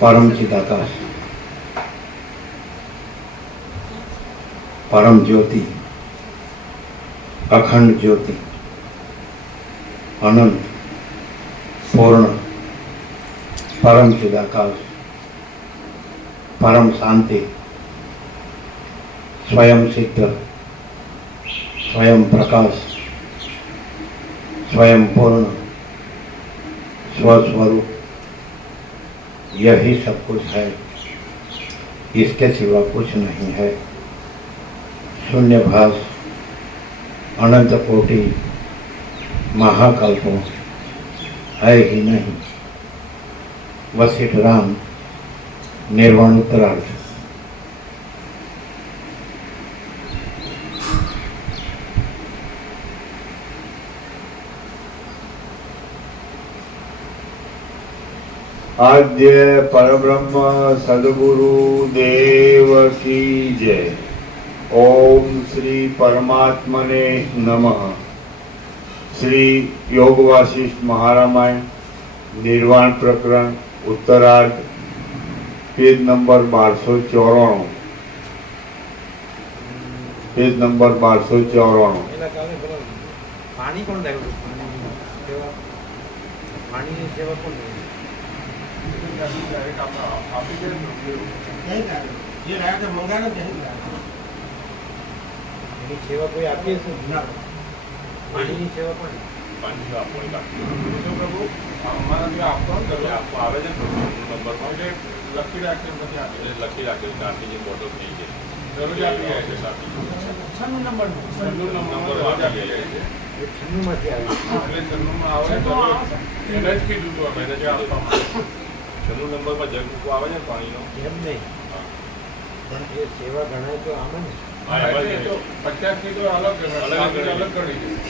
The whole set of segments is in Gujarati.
परम चिदाकाश, परम ज्योति, अखंड ज्योति, अनंत पूर्ण परम चिदाकाश, परम शांति, स्वयं सिद्ध, स्वयं प्रकाश, स्वयं पूर्ण, स्वस्वरूप, यही सब कुछ है, इसके सिवा कुछ नहीं है। शून्यभास, अनंत कोटि, महाकल्पों है ही नहीं। वशिष्ठ राम, निर्वाण उत्तरार्थ। आद्य परब्रह्म सद्गुरु देव की जय। ओम श्री परमात्मने नमः। श्री योग वासिष्ठ महारामायण निर्वाण प्रकरण उत्तरार्ध, पेज नंबर 1294। Page number 1294। पानी कौन देगा? पानी की सेवा कौन देगा? सेवा कोई आपकी पानी की सेवा कौन? पानी आपको प्रभु हमारा जो आपको आवेदन नंबर पर लकी राखेल काफी बोतल नहीं है जरूर आपकी है साथी 96 नंबर आपकी है 96 માં થી આવી એટલે 96 માં આવે તો એને જ કીધું તો મેં જે આપવા 96 નંબર પર જગ મૂકવા આવે છે પાણીનો એમ નહીં પણ એ સેવા ગણાય તો આમ ને હા એ તો 50 ની તો અલગ કરી દીધી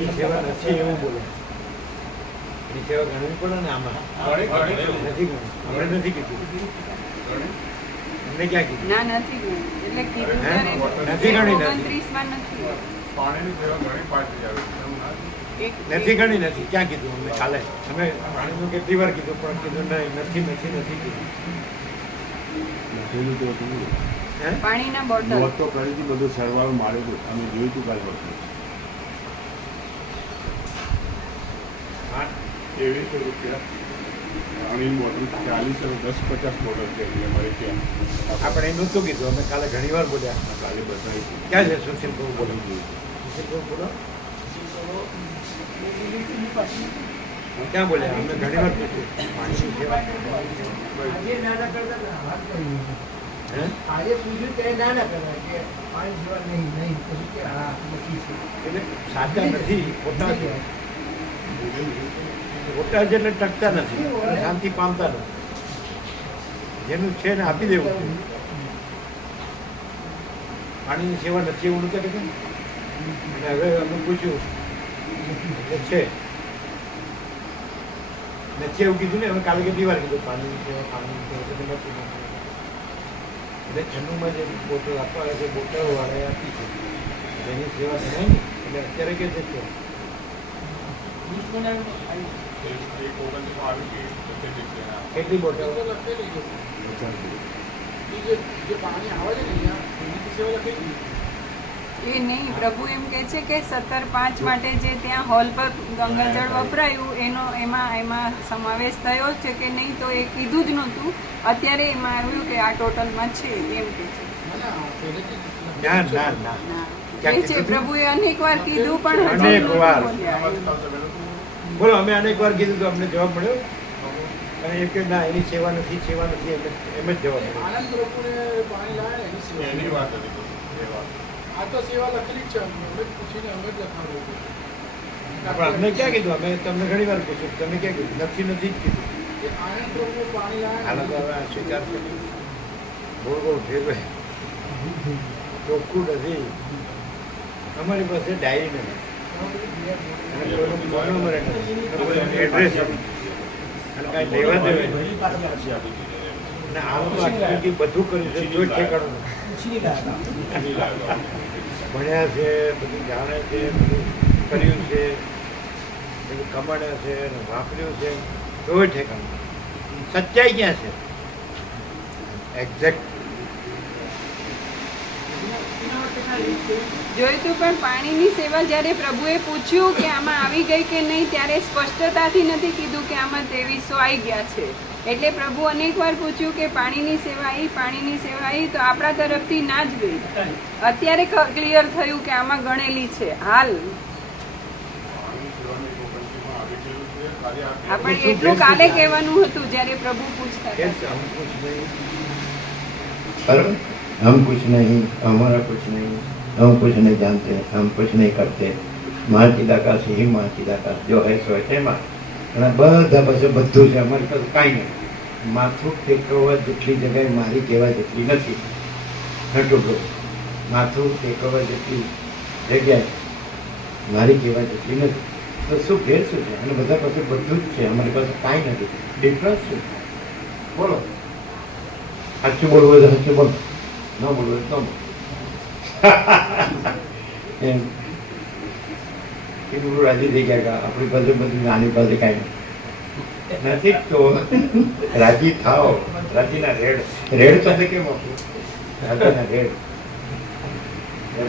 એ સેવા નથી એવું બોલો એની સેવા ગણવી પડે ને આમાં નથી ગણવી આપણે નથી કીધું અમને ક્યાં કીધું ના નથી ગણી એટલે કીધું ત્યારે નથી ગણી 29 માં નથી પાણીની સેવા ઘણી પાછી આવે એક નથી ગણી નથી ક્યાં કીધું અમને કાલે અમે પાણીનું કેટલી વાર કીધું પણ કીધું નહીં નથી કીધું પાણીના બોટલ તો કરી હતી, બધું સરવાળું માર્યું હતું, અમે જોયું હતું કાલે વખતે 2300 રૂપિયા પાણીની બોટલ 40 10-50 બોટલ છે એટલે અમારે ત્યાં આપણે એનું શું કીધું અમે કાલે ઘણી વાર બોલ્યા કાલે બતાવી હતી. ક્યાં છે સુશીલ પ્રભુ બોલો સુશીલ પ્રભુ બોલો ક્યાં બોલ્યા અમે ઘણી વાર પૂછ્યું પાણીની સેવા હે આજે પૂછ્યું ત્યારે ના કરવા કે પાણી સેવા નહીં કે હા નથી છે એટલે સાચા નથી ખોટા છે ખોટા છે એટલે ટકતા નથી શાંતિ પામતા નથી જેનું છે ને આપી દેવું છે પાણીની સેવા નથી એવું નથી કે અને હવે અમે પૂછ્યું એટલે છે નથી એવું કીધું ને અમે કાલે કેટલી વાર કીધું પાણીની સેવા એટલે 96 જે બોટલ આપવા આવે છે બોટલ વાળાએ આપી છે એની સેવા ગણાય ને એટલે અત્યારે કે છે એક ઓગણમાં આવી ગઈ કેટલી બોટલ પાણી આવે છે ને એની સેવા લખેલી એ નહીં પ્રભુ એમ કહે છે કે 17/5 માટે જે ત્યાં હોલ પર ગંગાજળ વપરાયું એનો એમાં સમાવેશ થયો છે કે નહીં તો એ કીધું જ નહોતું. અત્યારે એમાં આવ્યું કે આ ટોટલમાં છે એમ કે છે. ના ના ના ના એ છે પ્રભુએ અનેક વાર કીધું પણ અનેક હજુ વાર. નથી બોલ્યા. બોલો અમે અનેક વાર કીધું તો અમને જવાબ મળ્યો અને એ કે ના એની સેવા નથી એમ જ જવાબ મળ્યો આનંદ પ્રભુને પાણી લાવે એની સેવા એની વાત હતી સેવા આ તો સેવા લખેલી જ છે અમે પૂછીને અમે જ લખાવ્યું પણ અમને ક્યાં કીધું અમે તમને ઘણી વાર પૂછ્યું તમે ક્યાં કીધું નથી જ કીધું કે આનંદ પ્રભુ પાણી હાલ લાવે તો હવે આ સ્વીકાર કરી ગોળ ગોળ ફેરવે ચોખ્ખું નથી અમારી પાસે ડાયરી નથી અને કોઈનો ફોન નંબર નથી એડ્રેસ નથી અને કાંઈ લેવા દેવા નહીં. અને આમ તો આખી બધું કર્યું છે જો ઠેકાણું નથી. ભણ્યા છે બધું જાણે છે બધું કર્યું છે બધું કમાડ્યા છે અને વાપર્યું છે તો કોઈ ઠેકાણું સચ્ચાઈ ક્યાં છે એક્ઝેક્ટ જોયું તું પણ પાણીની સેવા જ્યારે પ્રભુએ પૂછ્યું કે આમાં આવી ગઈ કે નહીં ત્યારે સ્પષ્ટતાથી નથી કીધું કે આમાં 2300 આવી ગયા છે. એટલે પ્રભુ અનેકવાર પૂછ્યું કે પાણીની સેવા આવી તો આપણા તરફથી ના જ ગઈ. અત્યારે ક્લિયર થયું કે આમાં ગણેલી છે હાલ. આપણે એટલું કાલે કહેવાનું હતું જ્યારે પ્રભુ પૂછતા હતા. बराबर, हम कुछ नहीं, हमारा कुछ नहीं, हम कुछ नहीं जानते, हम कुछ नहीं करते. महाचिदाकाश ही महाचिदाकाश जो है સો એમાં અને બધા પાસે બધું છે, અમારી પાસે કાંઈ નહીં. માથું ટેકવવા જેટલી જગ્યાએ મારી કહેવા જેટલી નથી. નટું માથું ટેકવવા જેટલી જગ્યાએ મારી કહેવા જેટલી નથી. તો શું ફેર શું છે? અને બધા પાસે બધું જ છે, અમારી પાસે કાંઈ નથી. ડિફરન્સ શું છે? બોલો. સાચું બોલવું હોય તો સાચું બોલો, ન બોલવું હોય તો ન બોલો. એમ એ ગુરુ રાજી થઈ ગયા કે આપણી પાસે બધું, નાની પાસે કાંઈ નથી. તો રાજી થાવ, રાજીના રેડ સાથે કેમ આપું? રાજીના રેડ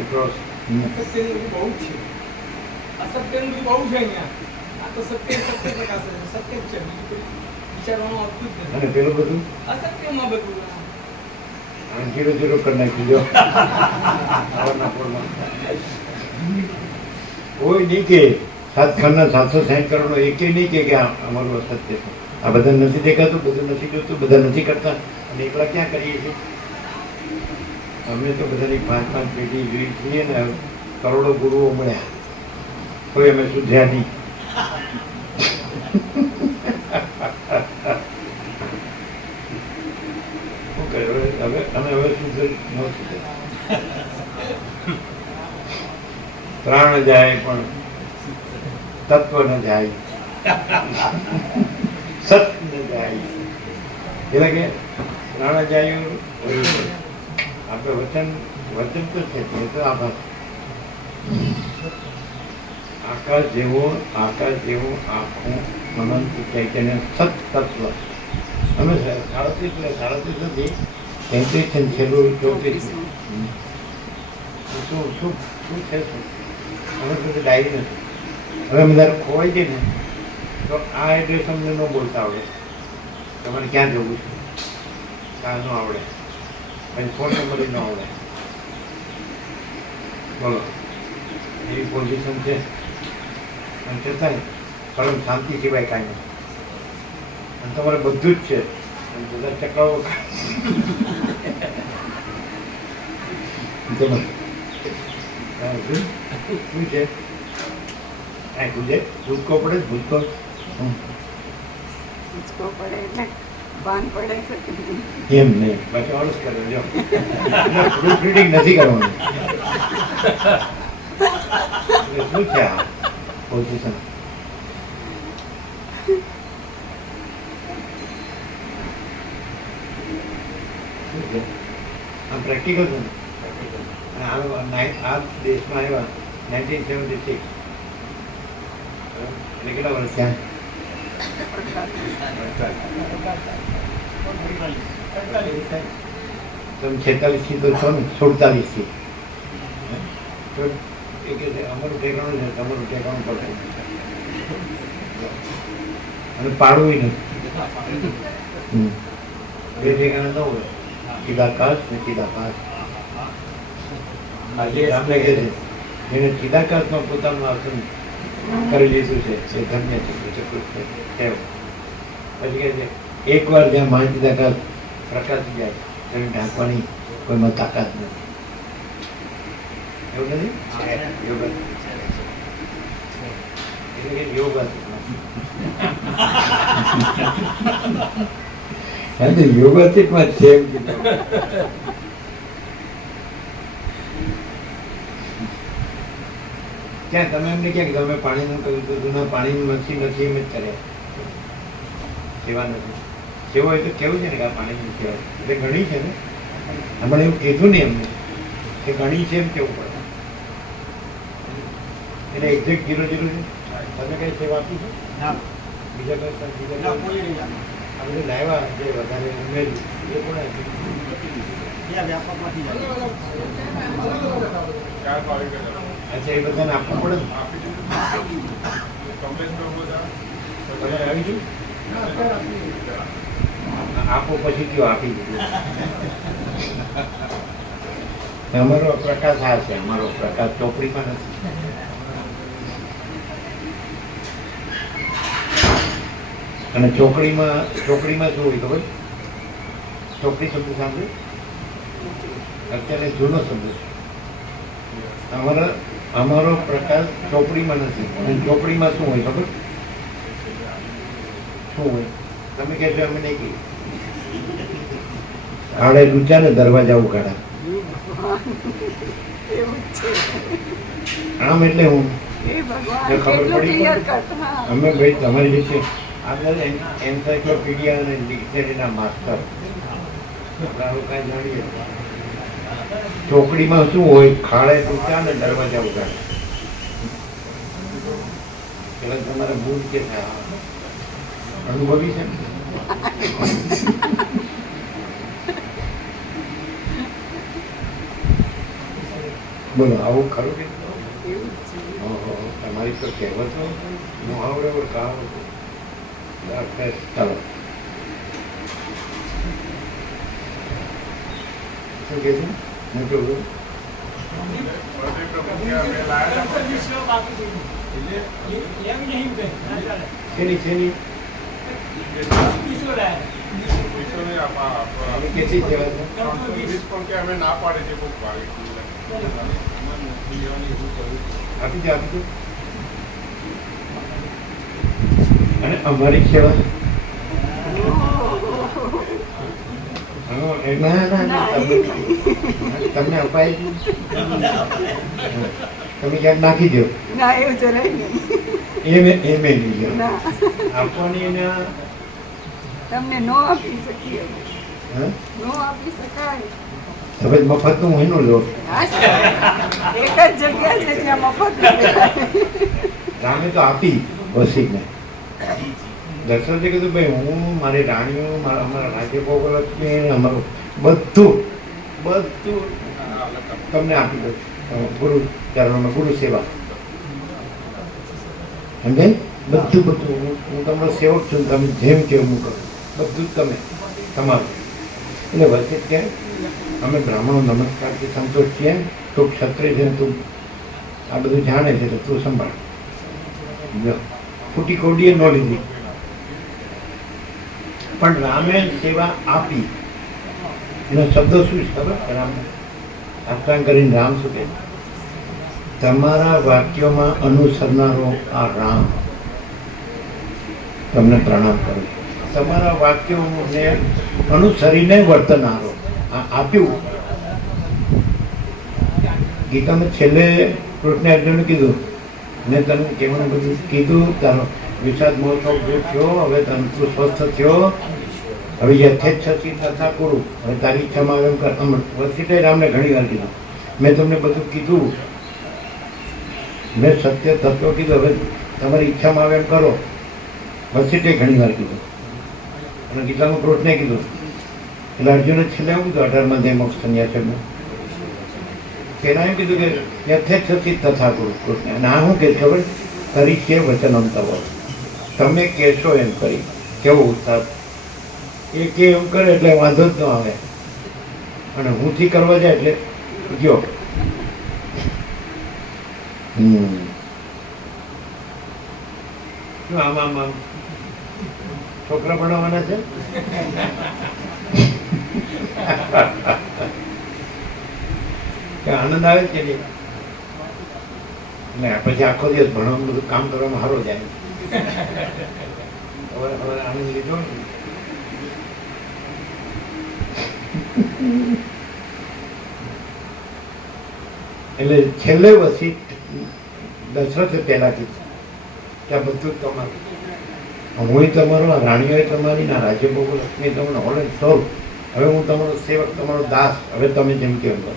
ક્રોસ. અસત્યનું બહુ છે, અસત્યનું બહુ છે અહીંયા. આ તો સત્ય પ્રકાશ છે, સત્ય જ છે, બીજું કોઈ વિચારવાનું આવતું જ અને નથી. પેલું બધું અસત્યમાં બધું જીરો જીરો કરી નાખી દો. કોઈ નહીં કે 7 ખંડના 760 કરોડનો એકે નહીં કે અમારું અસત્ય છે. આ બધા નથી દેખાતું, બધું નથી જોતું, બધા નથી કરતા, અને એકલા ક્યાં કરીએ છીએ? અમે તો બધાની 5-5 પેઢી જોઈ છીએ ને, કરોડો ગુરુઓ મળ્યા, કોઈ અમે સુધ્યા નહીં. હવે સુધર ન સુધર. પ્રાણ જાય પણ તત્વ ન જાય, સત ન જાય. એટલે કે પ્રાણ જાય આપણે વચન તો છે, એ તો આભાર. આકાશ જેવું આખું અનંત ચૈતન્ય સત તત્વ. અમે 37 નથી, 33 છેલ્લું 34. શું છે? અમે સુધી ડાયરી નથી. હવે અમે જ્યારે ખોવાઈ જઈએ ને તો આ એડ્રેસ અમને ન બોલતા આવડે. તમારે ક્યાં જવું છે આ ન આવડે, પછી ફોન નંબર ન આવડે. બોલો, એવી પોઝિશન છે. અને છતાંય પરમ શાંતિ સિવાય કાંઈ નથી. અને તમારે બધું જ છે, બધા ચક્રાઓ શું છે? ભૂસકો પડે, ભૂસકો પડે એટલે ભાન પડે છે. એમ નહીં, બાકી ઓર્ડર કરે. જો પ્રૂફ રીડિંગ નથી કરવાનું. શું છે આ પોઝિશન? આ પ્રેક્ટિકલ છે ને. આ દેશમાં આવ્યા 1976. એટલે કેટલા વર્ષ થયા? 46 થી તો છો ને, 47 થી. તો એ કે છે અમારું ઠેકાણું છે, તમારું ઠેકાણું પડે. અને પાડવું નથી. બે ઠેકાણા ન હોય, સીધા કાશ ને સીધા કાશ. આપણે કહે છે એને ચિદાકાશમાં પોતાનું આસન કરી લીધું છે, એ ધન્ય છે. પછી કહે છે એકવાર જ્યાં મહાચિદાકાશ પ્રકાશી જાય તેને ઢાંકવાની કોઈમાં તાકાત નથી. એવું નથી? યોગાતીતમાં છે એમ કીધું. ક્યાં તમે એમને ક્યાં તમે પાણીનું કહ્યું હતું? પાણીનું નથી એમ જ કર્યા. સેવા નથી. સેવો એ તો કેવું છે ને કે આ પાણીની સેવા એટલે ઘણી છે ને. હમણાં એવું કીધું ને એમને કે ઘણી છે એમ કેવું પડે. એટલે એક્ઝેક્ટ 0 0 છે. તમે કઈ સેવા આપી છે? બીજા કોઈ સર બીજા ના કોઈ? કોઈ નહીં આવે. આ બધું લાવ્યા જે વધારે ઉમેર્યું એ કોણ હતું? ત્યાં વ્યાપકમાંથી જાય. ક્યાં ફાવી ગયા અચ્છા, એ બધાને આપવું પડે ને? આપી દીધું કમ્પ્લેન કરવું બધા તમે આવી ગયું? આપો પછી કયો આપી દીધું. અમારો પ્રકાશ આ છે, અમારો પ્રકાશ ચોપડીમાં નથી. અને ચોકડીમાં શું હોય ખબર? ચોકડી શબ્દ સાંભળ્યું? અત્યારે જૂનો શબ્દ છે. અમારો પ્રકાશ ચોપડીમાં નથી. અને ચોપડીમાં શું હોય ખબર? શું હોય? તમે કહેશો અમે નહીં કહી. આડે લૂચા ને દરવાજા ઉગાડા. એવું જ છે. આમ એટલે હું એ ભગવાન એ ખબર કેટલું પડી ક્લિયર પણ? કટ. હા. અમે ભાઈ તમારી વિશે આપણે એન્સાઇક્લોપીડિયા અને ડિક્શનરીના માસ્ટર આપણે કાંઈ જાણીએ. ચોકડીમાં શું હોય? ખાડે લૂચા ને દરવાજા ઉગાડા. પેલા તમારે ભૂલ કે થાય અનુભવી છે ને? બોલો, આવું ખરું કે એવું જ છે. ઓહો, તમારી તો કહેવતો મુહાવરે ઓર કહાવતો. ચાલો, શું કે છે? હું કહું બધી પ્રક્રિયા અમે લાયા હતા. વિશ્વ બાકી છે. એમ નહીં કંઈ. ના ચાલે. શેની વિશ્વ લાયા. વિશ્વને આપવા એની કેટલી સેવા છે? 320 પણ કે અમે ના પાડી છે બહુ ભારે આપી દો. અને અમારી સેવા ના, તમને અપાય છે? તમે ક્યાંક નાખી દો. ના એવું જરાય નહીં. એમ નહીં ગયો ના આપવાની એના. તમને નો આપી શકીએ. હા? નો આપી શકાય. તમે મફતનું હું એનું લો. હા, એક જ જગ્યા છે જ્યાં મફત મળે. રામે તો આપી વસીને. દશરથે કીધું ભાઈ હું મારી રાણીઓ અમારા રાજ્ય ભોગવલ છે અમારું બધું તમને આપી દઉં. ગુરુ ચરણોમાં ગુરુ સેવા સમજાય? બધું હું તમારો સેવક છું. તમે જેમ કેવું હું કરું બધું જ તમે તમારું. એટલે વચ્ચે ક્યાં અમે બ્રાહ્મણો નમસ્કારથી સંતોષ છીએ. તું ક્ષત્રિય છે, તું આ બધું જાણે છે તો તું સંભાળ. જો ખોટી કોડીએ ન લીધી પણ રામે સેવા આપી. એનો શબ્દો શું છે ખબર? રામ આખ્યાન કરીને રામ શું કહે? તમારા વાક્યોમાં અનુસરનારો આ રામ તમને પ્રણામ કરું છું. તમારા વાક્યોને અનુસરીને વર્તનારો આ આપ્યું. ગીતામાં છેલ્લે કૃષ્ણ અર્જુને કીધું મેં તને કેવાનું બધું કીધું. તારો વિષાદ મહોત્સવ જે થયો, હવે તને તું સ્વસ્થ થયો, હવે યથેચ્છસી તથા કુરુ, હવે તારી ઈચ્છામાં એમ કર. વસીઠે રામને ઘણી વાર કીધું મેં તમને બધું કીધું, મેં સત્ય તત્વ કીધું, હવે તમારી ઈચ્છામાં આવે એમ કરો. વસીઠે ઘણી વાર કીધું અને ગીતામાં કૃષ્ણે કીધું. એટલે અર્જુને છેલ્લે એવું કીધું 18 માં મોક્ષ સંન્યાસમાં પેલા એમ કીધું કે યથેચ્છસી તથા કુરુ. કૃષ્ણ અને આ શું કે ખબર? કરી છે વચનમ તવ, તમે કહેશો એમ કરી. કેવો ઉત્સાહ! એ કે એમ કરે એટલે વાંધો જ ન આવે, અને હુંથી કરવા જાય એટલે ગયો. શું આમ છોકરા ભણાવવાના છે? કે આનંદ આવે કે નહીં? એટલે પછી આખો દિવસ ભણવાનું બધું કામ કરવામાં સારો જાય. હવે આનંદ લીધો ને. એટલે છેલ્લે વસી દશરથે પહેલા કીધું કે આ બધું તમારું. હું તમારો, રાણીઓ તમારી, ના રાજ્ય ભોગો લક્ષ્મી તમને હોલે સોલ. હવે હું તમારો સેવક, તમારો દાસ. હવે તમે જેમ કેમ કરો.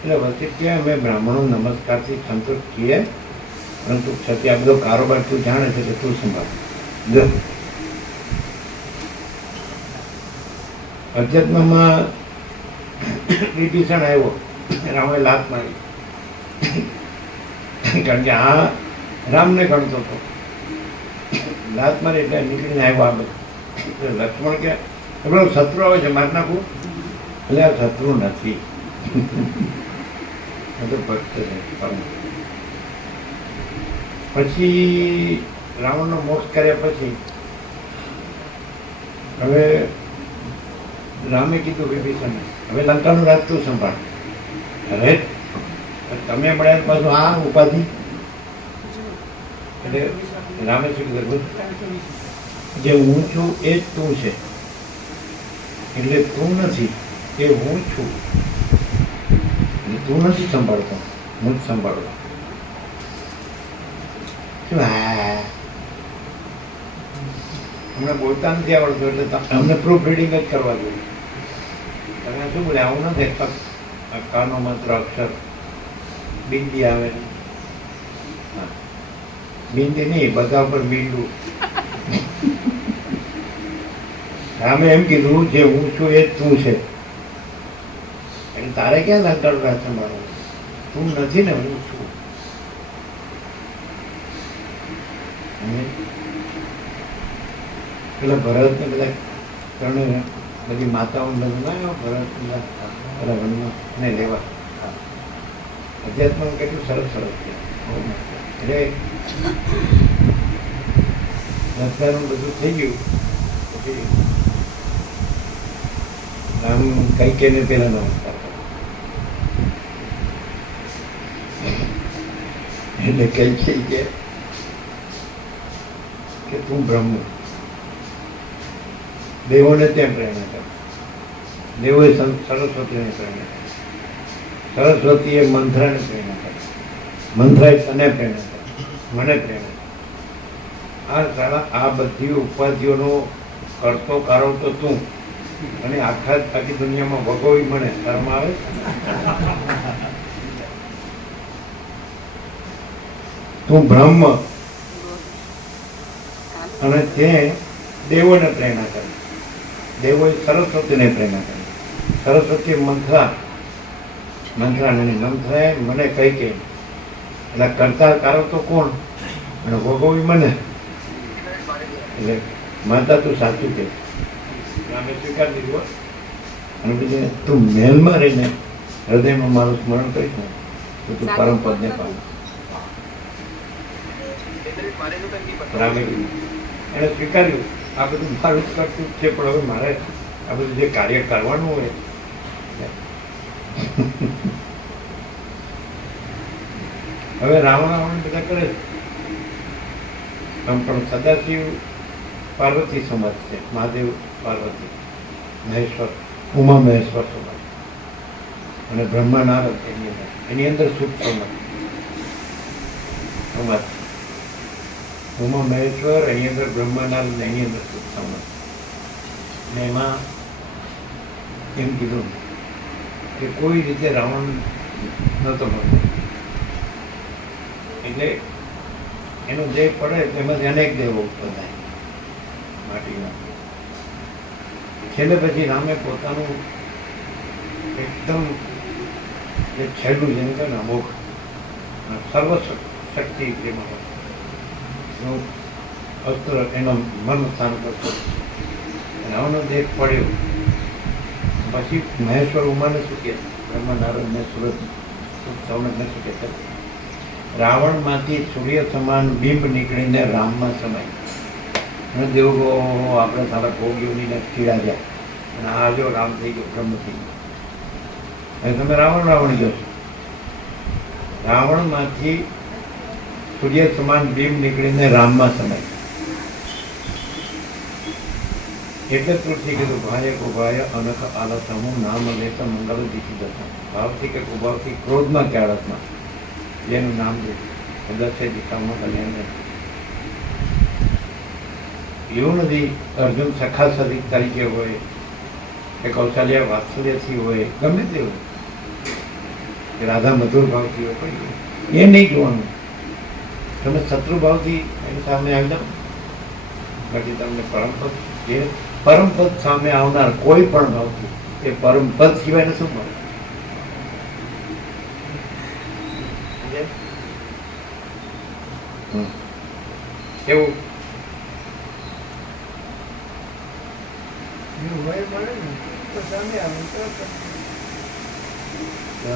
એટલે વચ્ચે ક્યાં અમે બ્રાહ્મણો નમસ્કારથી સંતોષ છીએ, પરંતુ છતાં આ બધો કારોબાર તું જાણે છે કે તું સંભાળ. જો અધ્યાત્મમાં વિભીષણ આવ્યો, રામે લાત મારી, કારણ કે આ રામને ગણતો હતો. લાત મારી એટલે નીકળીને આવ્યો આગળ. લક્ષ્મણ કે પેલો શત્રુ આવે છે, મારી નાખવું. એટલે આ શત્રુ નથી, આ તો ભક્ત છે. પછી રાવણનો મોક્ષ કર્યા પછી હવે રામે કીધું વિભીષણને, હવે લંકાનું રાજ તું સંભાળ. હવે તમે મળ્યા પાછું આ ઉપાધિ. એટલે રામે શું કીધું, જે હું છું એ જ તું છે, એટલે તું નથી, એ હું છું. એટલે તું નથી સંભાળતો, હું જ સંભાળતો. શું હા અમને બોલતા નથી આવડતું, એટલે અમને પ્રૂફ રીડિંગ જ કરવા જોઈએ. તમે શું બોલે, આવું નથી કાનો માત્ર અક્ષર બિંદી આવે. બિંદી નહીં, બધા ઉપર બિંદુ. રામે એમ કીધું જે હું છું એ જ તું છે, એટલે તારે ક્યાં લંકાનું રાજ સંભાળવું? તું નથી ને, હું છું. પેલા ભરત ને બધા ત્રણે બધી માતાઓ બધું ના ભરત પેલા વનમાં ને લેવા. અધ્યાત્મ કેટલું સરસ સરસ છે. એટલે રસ્તાનું બધું થઈ ગયું પછી રામ કઈ કેને પેલા નમસ્કાર કરો. એટલે કઈ કે તું બ્રહ્મ. દેવોને ત્યાં પ્રેરણા કરે. દેવોએ સરસ્વતીને પ્રેરણા કરે. સરસ્વતીએ મંથરાને પ્રેરણા કરે. મંથરાએ તને પ્રેરણા કરે, મને પ્રેરણા કરે. આ સારા આ બધી ઉપાધિઓનો કરતો કારો તો તું, અને આખી દુનિયામાં ભગોવી મને શરમ આવે. તું બ્રહ્મ અને તે દેવોને પ્રેરણા કરી. દેવોએ સરસ્વતીને પ્રેરણા કરી. સરસ્વતી મંથરાને મને કઈ કે એટલે કરતા કારો તો કોણ અને ભોગવી મને. એટલે માતા તું સાચું કે અમે સ્વીકાર દીધું. અને પછી તું મહેલમાં રહીને હૃદયમાં મારું સ્મરણ કરીશ ને તો તું પરમ પદને પામ. રામે કીધું, એને સ્વીકાર્યું આ બધું મારું જ કરતું છે, પણ હવે મારે આ બધું જે કાર્ય કરવાનું હોય હવે રાવણ બધા કરે છે. પણ સદાશિવ પાર્વતી સમાજ છે, મહાદેવ પાર્વતી મહેશ્વર ઉમા મહેશ્વર સમાજ, અને બ્રહ્મા નારદ એની અંદર સુખ સમાજ. ઉમા મહેશ્વર એની અંદર બ્રહ્મા નારદ એની અંદર સુખ સમાજ. ને એમાં એમ કીધું કે કોઈ રીતે રાવણ નહોતો મળતો, એટલે એનો દેહ પડે તેમાંથી અનેક દેવો ઉત્પન્ન થાય માટીના. છેલ્લે પછી રામે પોતાનું એકદમ જે છેલ્લું જેમ કે ને અમુક સર્વ શક્તિ જેમાં અસ્ત્ર એનો મન સ્થાન કરતો રાવણનો દેહ પડ્યો. પછી મહેશ્વર ઉમાને શું કહે, બ્રહ્મા નારદને સુરત સૌનકને શું કહે, રાવણમાંથી સૂર્ય સમાન બિંબ નીકળીને રામમાં સમાય. અને દેવો આપણે સારા ભોગીઓની કીડા જાય અને આ જો રામ થઈ ગયો, બ્રહ્મ થઈ ગયો. અને તમે રાવણ જોશો. રાવણમાંથી સૂર્ય સમાન બિંબ નીકળીને રામમાં સમાય. એટલે તુલસી કીધું ભાય કુભાય અનખ આલસમું નામ લેતા મંગલ દીધી દશા. ભાવથી કે કુભાવથી ક્રોધમાં કે આળસમાં જેનું નામ દે દસે દિશામાં કલ્યાણ. એવું નથી અર્જુન સખા સદી તરીકે હોય કે કૌશલ્યા વાત્સલ્યથી હોય, ગમે તે હોય, કે રાધા મધુર ભાવથી હોય, કોઈ એ નહીં જોવાનું. તમે શત્રુભાવથી એની સામે આવી જાઓ પછી તમને પરમપદ જે પરમપદ સામે આવનાર કોઈ પણ ભાવતું એ પરમપદ સિવાયને શું મળે? સમજાય? કેવું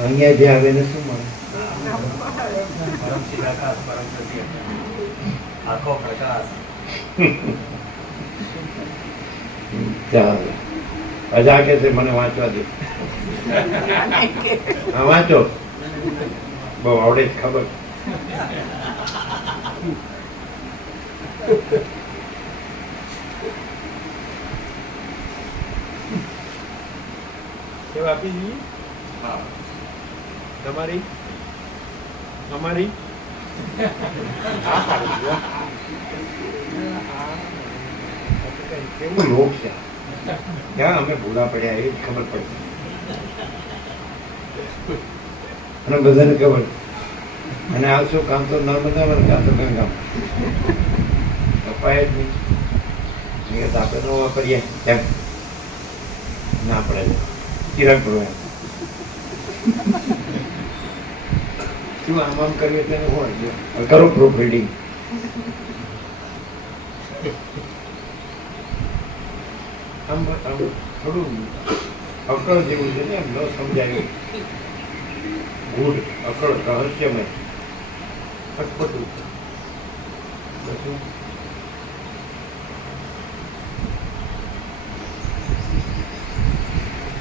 અહીંયા જે આવે એને શું મળે? પરમ ચિદાકાશ, પરમ સત્ય, આખો પ્રકાશ. ચાલો અજા કે છે મને વાંચવા દે. હા વાંચો, બહુ આવડે જ ખબર. સેવા આપી દઈએ. હા. તમારી અમારી કેવું લોક છે, ક્યાં અમે ભૂલા પડ્યા એ જ ખબર પડે. અને બધાને ખબર. અને આ શું કામ તો નર્મદા કામ તો ગંગા કપાય જ નહીં. આપણે ન વાપરીએ એમ ના પડે. કિરણ પડવા શું આમ આમ કરીએ તેને હોય કરો પ્રૂફ રીડિંગ. આમ થોડું અકળ જેવું છે ને, એમ ન સમજાયું. ગુડ અકળ રહસ્યમય અટપટું. પછી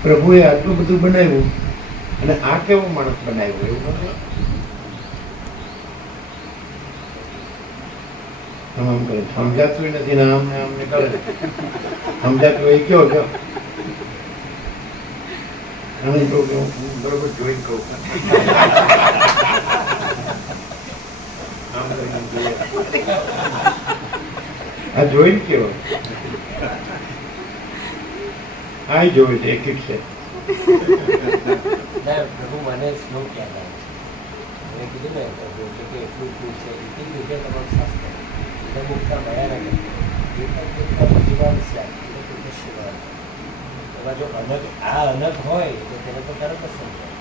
પ્રભુએ આટલું બધું બનાવ્યું અને આ કેવો માણસ બનાવ્યો એવું નથી. આમ કરે સમજાતું નથી ને આમને આમને કરે. સમજાતું હોય કયો કયો અને તો હું બરોબર જોઈને કહું. આમ કરીને જોઈએ. આ જોઈને કેવો આ જોયું છે એક છે. પ્રભુ મને શ્લોક યાદ આવે છે. મેં કીધું ને પ્રભુ કે એટલું એટલું છે એટલી જ રીતે તમારું શાસ્ત્ર એટલે મુક્તા મળ્યા નથી. એમાં જો અનગ આ અનગ હોય તો તેને તો તરત જ સમજાય.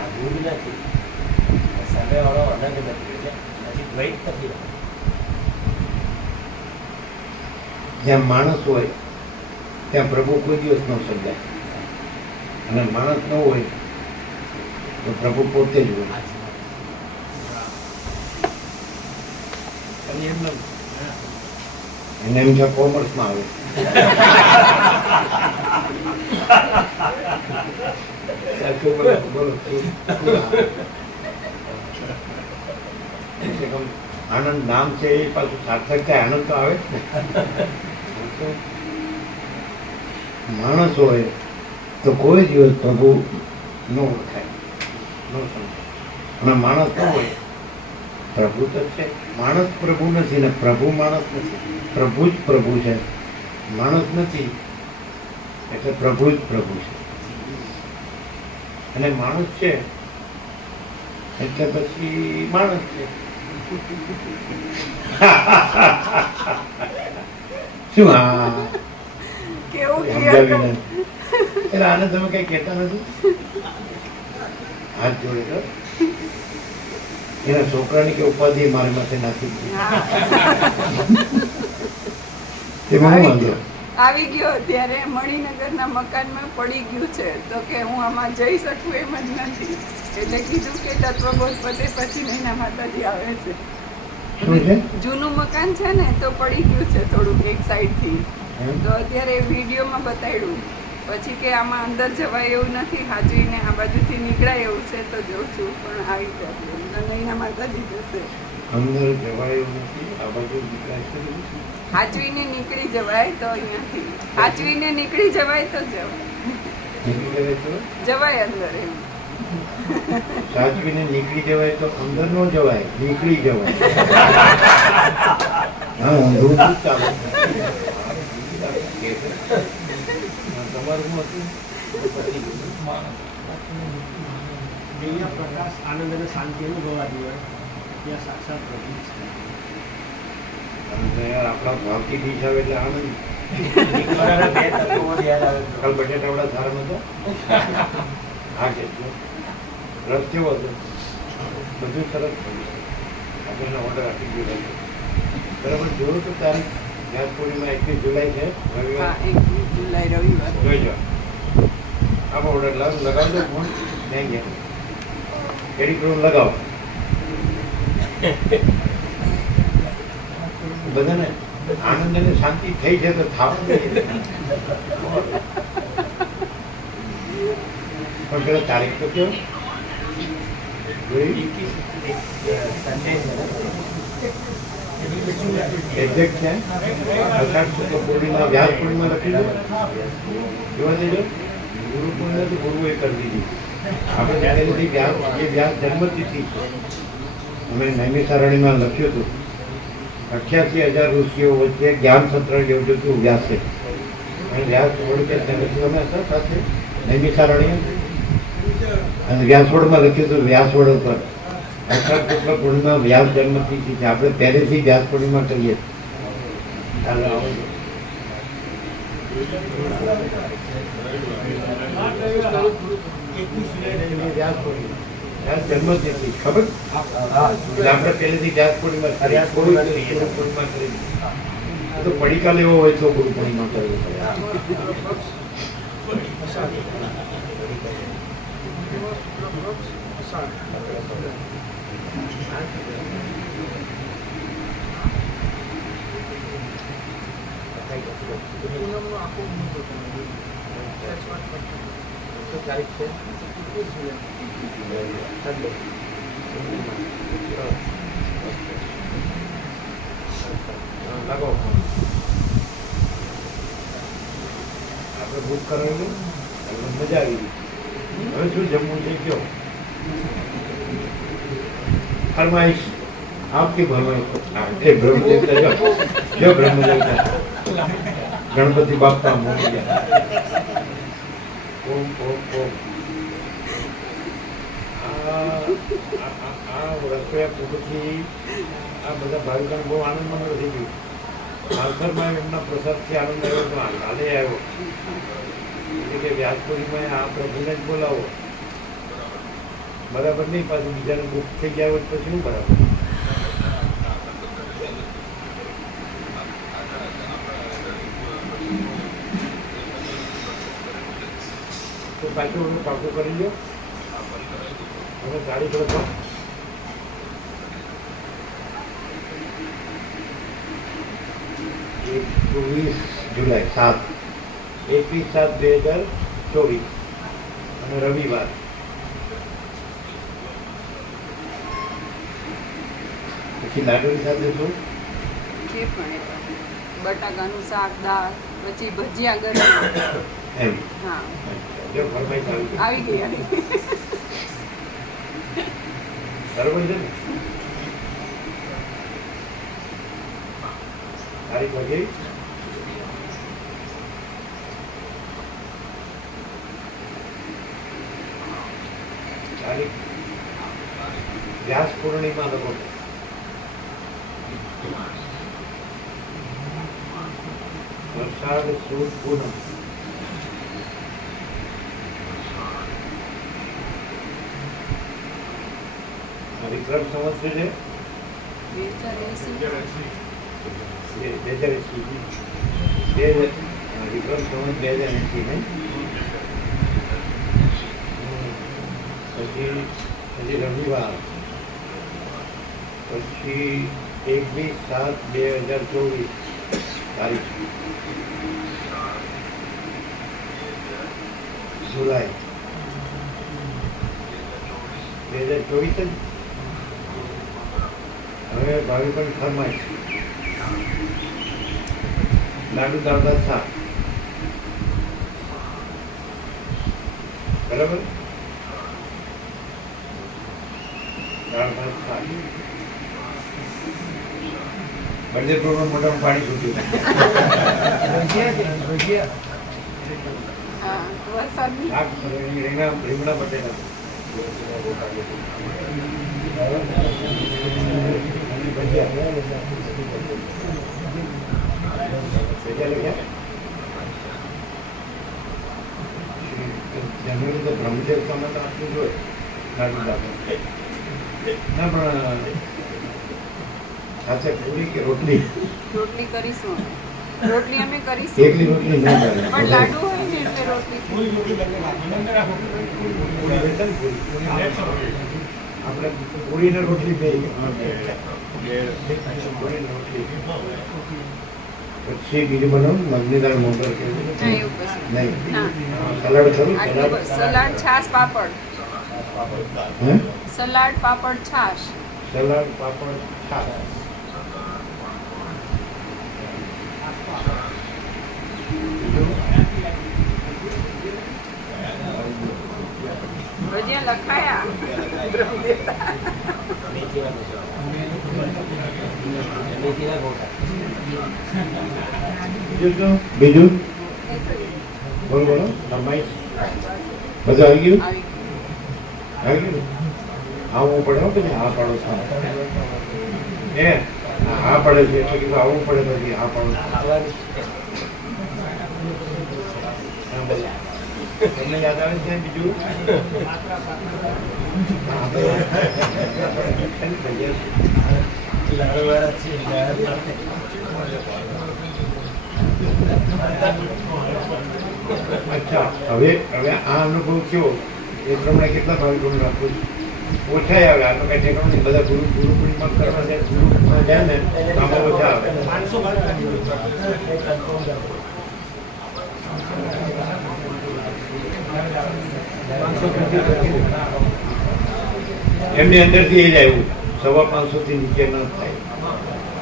આ ગુણ નથી, સામેવાળો અનગ નથી, એટલે હજી દ્વૈત નથી. જ્યાં માણસ હોય ત્યાં પ્રભુ કોઈ દિવસ ન સમજાય, અને માણસ ન હોય તો પ્રભુ પોતે જ હોય. અને એમને એને એમ કે કોમર્સમાં આવે. સાચું બોલો, બોલો. આનંદ નામ છે એ પાછું સાર્થક થાય, આનંદ તો આવે જ ને. માણસ હોય તો કોઈ દિવસ પ્રભુ ન ઓળખાય, ન સમજાય. અને માણસ ન હોય પ્રભુ તો છે. માણસ પ્રભુ નથી ને પ્રભુ માણસ નથી. પ્રભુ જ પ્રભુ છે, માણસ નથી. એટલે પ્રભુ જ પ્રભુ છે. અને માણસ છે એટલે પછી માણસ છે. શું હા કેવું સમજાવી ને. એટલે આને તમે કઈ કહેતા નથી. હાથ જોડે તો એના છોકરાની કે ઉપાધિ મારી માથે નાખી દીધી. એમાં શું વાંધો? આવી ગયો ત્યારે મણિનગરના મકાનમાં પડી ગયું છે તો કે હું આમાં જઈ શકું એમ જ નથી. એટલે કીધું કે તત્વબોધ પતે પછી નૈના માતાજી આવે છે. શું છે? જૂનું મકાન છે ને તો પડી ગયું છે થોડુંક એક સાઈડથી. એમ? તો અત્યારે વિડીયોમાં બતાવ્યું પછી કે આમાં અંદર જવાય એવું નથી, હાજરીને આ બાજુથી નીકળાય એવું છે તો જોઉં છું. પણ આવી જાય નૈના માતાજી જશે. અંદર જવાય એવું નથી, આ બાજુ નીકળાય છે. હાચવીને નીકળી જવાય તો અહીંયાથી હાચવીને નીકળી જવાય તો જવાય, નીકળી જવાય તો જવાય અંદર એમ. સાચવીને નીકળી જવાય તો અંદર ન જવાય, નીકળી જવાય. હા ઊંધું જ ચાલે. તમારું શું હતું? દિવ્ય પ્રકાશ આનંદ અને શાંતિ અનુભવાતી હોય ત્યાં સાક્ષાત પ્રભુ જ છે. અને યાર આપણા ભાવથી ડીશ આવે એટલે આનંદ. નીકળવાના બે તત્વો યાદ આવે છે. કાલ બટેટાવડા સારા નહોતા? હા કે જો. રસ કેવો હતો? બધું સરસ થયું. આપણે એનો ઓર્ડર આપી દીધો છે. બરાબર જોયું તો તારીખ વ્યાસ પૂર્ણિમા 21 જુલાઈ છે હા રવિવાર. 21 જુલાઈ રવિવાર. જોઈજો. આપો ઓર્ડર લગાવી દો ફોન નહીં ગયા કેડી ક્રોમ લગાવો બધાને આનંદ અને શાંતિ થઈ છે તો થાવ પણ પેલા તારીખ તો કેવો જોઈ સન્ડે છે ને? એક્ઝેક્ટ છે અષાઢ શુક્લ પૂર્ણિમા વ્યાસ પૂર્ણિમા લખી દો જોવા દેજો ગુરુ પૂર્ણિમા તો ગુરુએ કરી દીધી આપણે પહેલેથી વ્યાસ જે વ્યાસ જન્મતિથિ અમે નૈમિષારણ્યમાં લખ્યું હતું 88,000 ઋષિઓ વચ્ચે જ્ઞાન સત્ર યોજ્યું હતું વ્યાસે અને વ્યાસ ઓળખે ત્યાં અમે હતા સાથે નૈમિષારણ્ય અને વ્યાસવડમાં લખ્યું હતું વ્યાસવડ ઉપર અષાઢ શુક્લ પૂર્ણિમા વ્યાસ જન્મતિથિ છે આપણે પહેલેથી વ્યાસ પૂર્ણિમા કરીએ ચાલો આવો વ્યાસ પૂર્ણિમા વ્યાસ જન્મતિથિ ખબર એટલે આપણે પહેલેથી વ્યાસ પૂર્ણિમા કરી ગુરુ પૂર્ણિમા કરી તો પડીકા લેવો હોય તો ગુરુ પૂર્ણિમા કરવી પડે તારીખ છે લગાવો આપણે બુક કરાવી મજા આવી ગઈ હવે શું જમવું છે કયો ફરમાઈશ આપકી ફરમાઈશ એ બ્રહ્મદેવતા જો બ્રહ્મદેવતા ગણપતિ બાપા મોકલ્યા ઓમ ઓમ ઓમ આ રસોયા પૂરથી આ બધા ભાવિકોને બહુ આનંદમાં થઈ ગયું માલસરમાં એમના પ્રસાદથી આનંદ આવ્યો તો હાલે આવ્યો એટલે કે વ્યાસપુરીમાં આ પ્રભુને જ બોલાવો બરાબર નહીં પાછું બીજાને બુક થઈ ગયા હોય પછી શું બરાબર તો પાછું હું પાકું કરી લો હવે ગાડી થોડો 21 જુલાઈ 21/7/2024 અને રવિવાર પછી લાડુની સાથે શું જે પણ એ બટાકાનું શાક દાળ પછી ભજીયા ગરમ એમ હા જો ફરમાઈશ આવી ગઈ. આવી ગઈ બરોબર છે ને તારીખ વગેરે તારીખ વ્યાસ પૂર્ણિમા લખો વરસાદ સુદ પૂનમ વિક્રમ સંવત્સર છે 2080 વિક્રમ સંવત 2080 ને પછી રવિવાર પછી 21/7/2024 તારીખ જુલાઈ 2024 હવે ભાવિ પણ ફરમાઈશ લાડુ દાળ ભાત શાક બરાબર દાળ ભાત શાક બર્થડે પ્રોગ્રામ મોટામાં પાણી છૂટ્યું હા વરસાદની શાક રીંગણા બટેટા જનરલી તો બ્રહ્મચર્ય તમે તો આટલું જોઈએ લાડુ દાખલ ના પણ સાથે પૂરી કે રોટલી રોટલી કરીશું રોટલી અમે કરીશું એકલી રોટલી ન ચાલે પણ લાડુ હોય ને એટલે રોટલી પૂરી વેચે ને પૂરી. આપણે પૂરી ને રોટલી બે પૂરી ને રોટલી પછી બીજું બનાવું મગની દાળ મોટર કે ના, એવું કશું નહીં ના સલાડ ખરું આટલું બસ. સલાડ છાશ પાપડ હે સલાડ પાપડ છાશ સલાડ પાપડ છાશ ભજીયા લખાયા મેથીના ગોટા. બીજું બોલો બોલો ફરમાઈશ બધું આવી ગયું આવી આવી ગયું આવવું પડે હો પછી હા પાડો છો એ હા પડે છે એટલે કીધું આવવું પડે પછી હા પાડો છો. આવવાની હા, બોલો. તમને યાદ આવે છે બીજું હા, લાડુવાળા છે, લાડુ. અચ્છા હવે હવે આ અનુભવ કયો એ પ્રમાણે કેટલા ભાવિકોને રાખવું ઓછા આવે આ તો કઈ ઠેકાણું નહીં બધા ગુરુ પૂર્ણિમા કરવા જાય ગુરુમાં જાય ને આમાં ઓછા આવે 500 બાદ કાઢી દો. એમની અંદરથી એ જ આવ્યું 550 થી નીચે ન થાય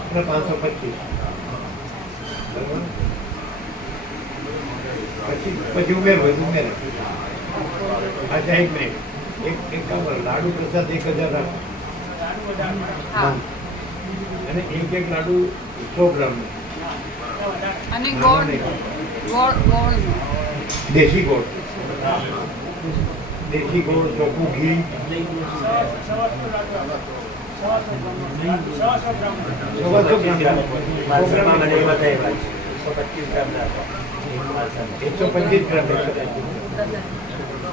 એટલે 525 બરાબર? પછી ઉમેરવું ઉમેરે અચ્છા એક મિનિટ એક કામ કરો લાડુ પ્રસાદ 1000 રાખો હા અને એક લાડુ 100 ગ્રામ અને ગોળ ગોળ દેશી ગોળ ચોખ્ખું ઘી 125 ગ્રામ માલસામાં મને એમાં થાય વાત. 125 ગ્રામ રાખો. એક માલસામાં. 125 ગ્રામ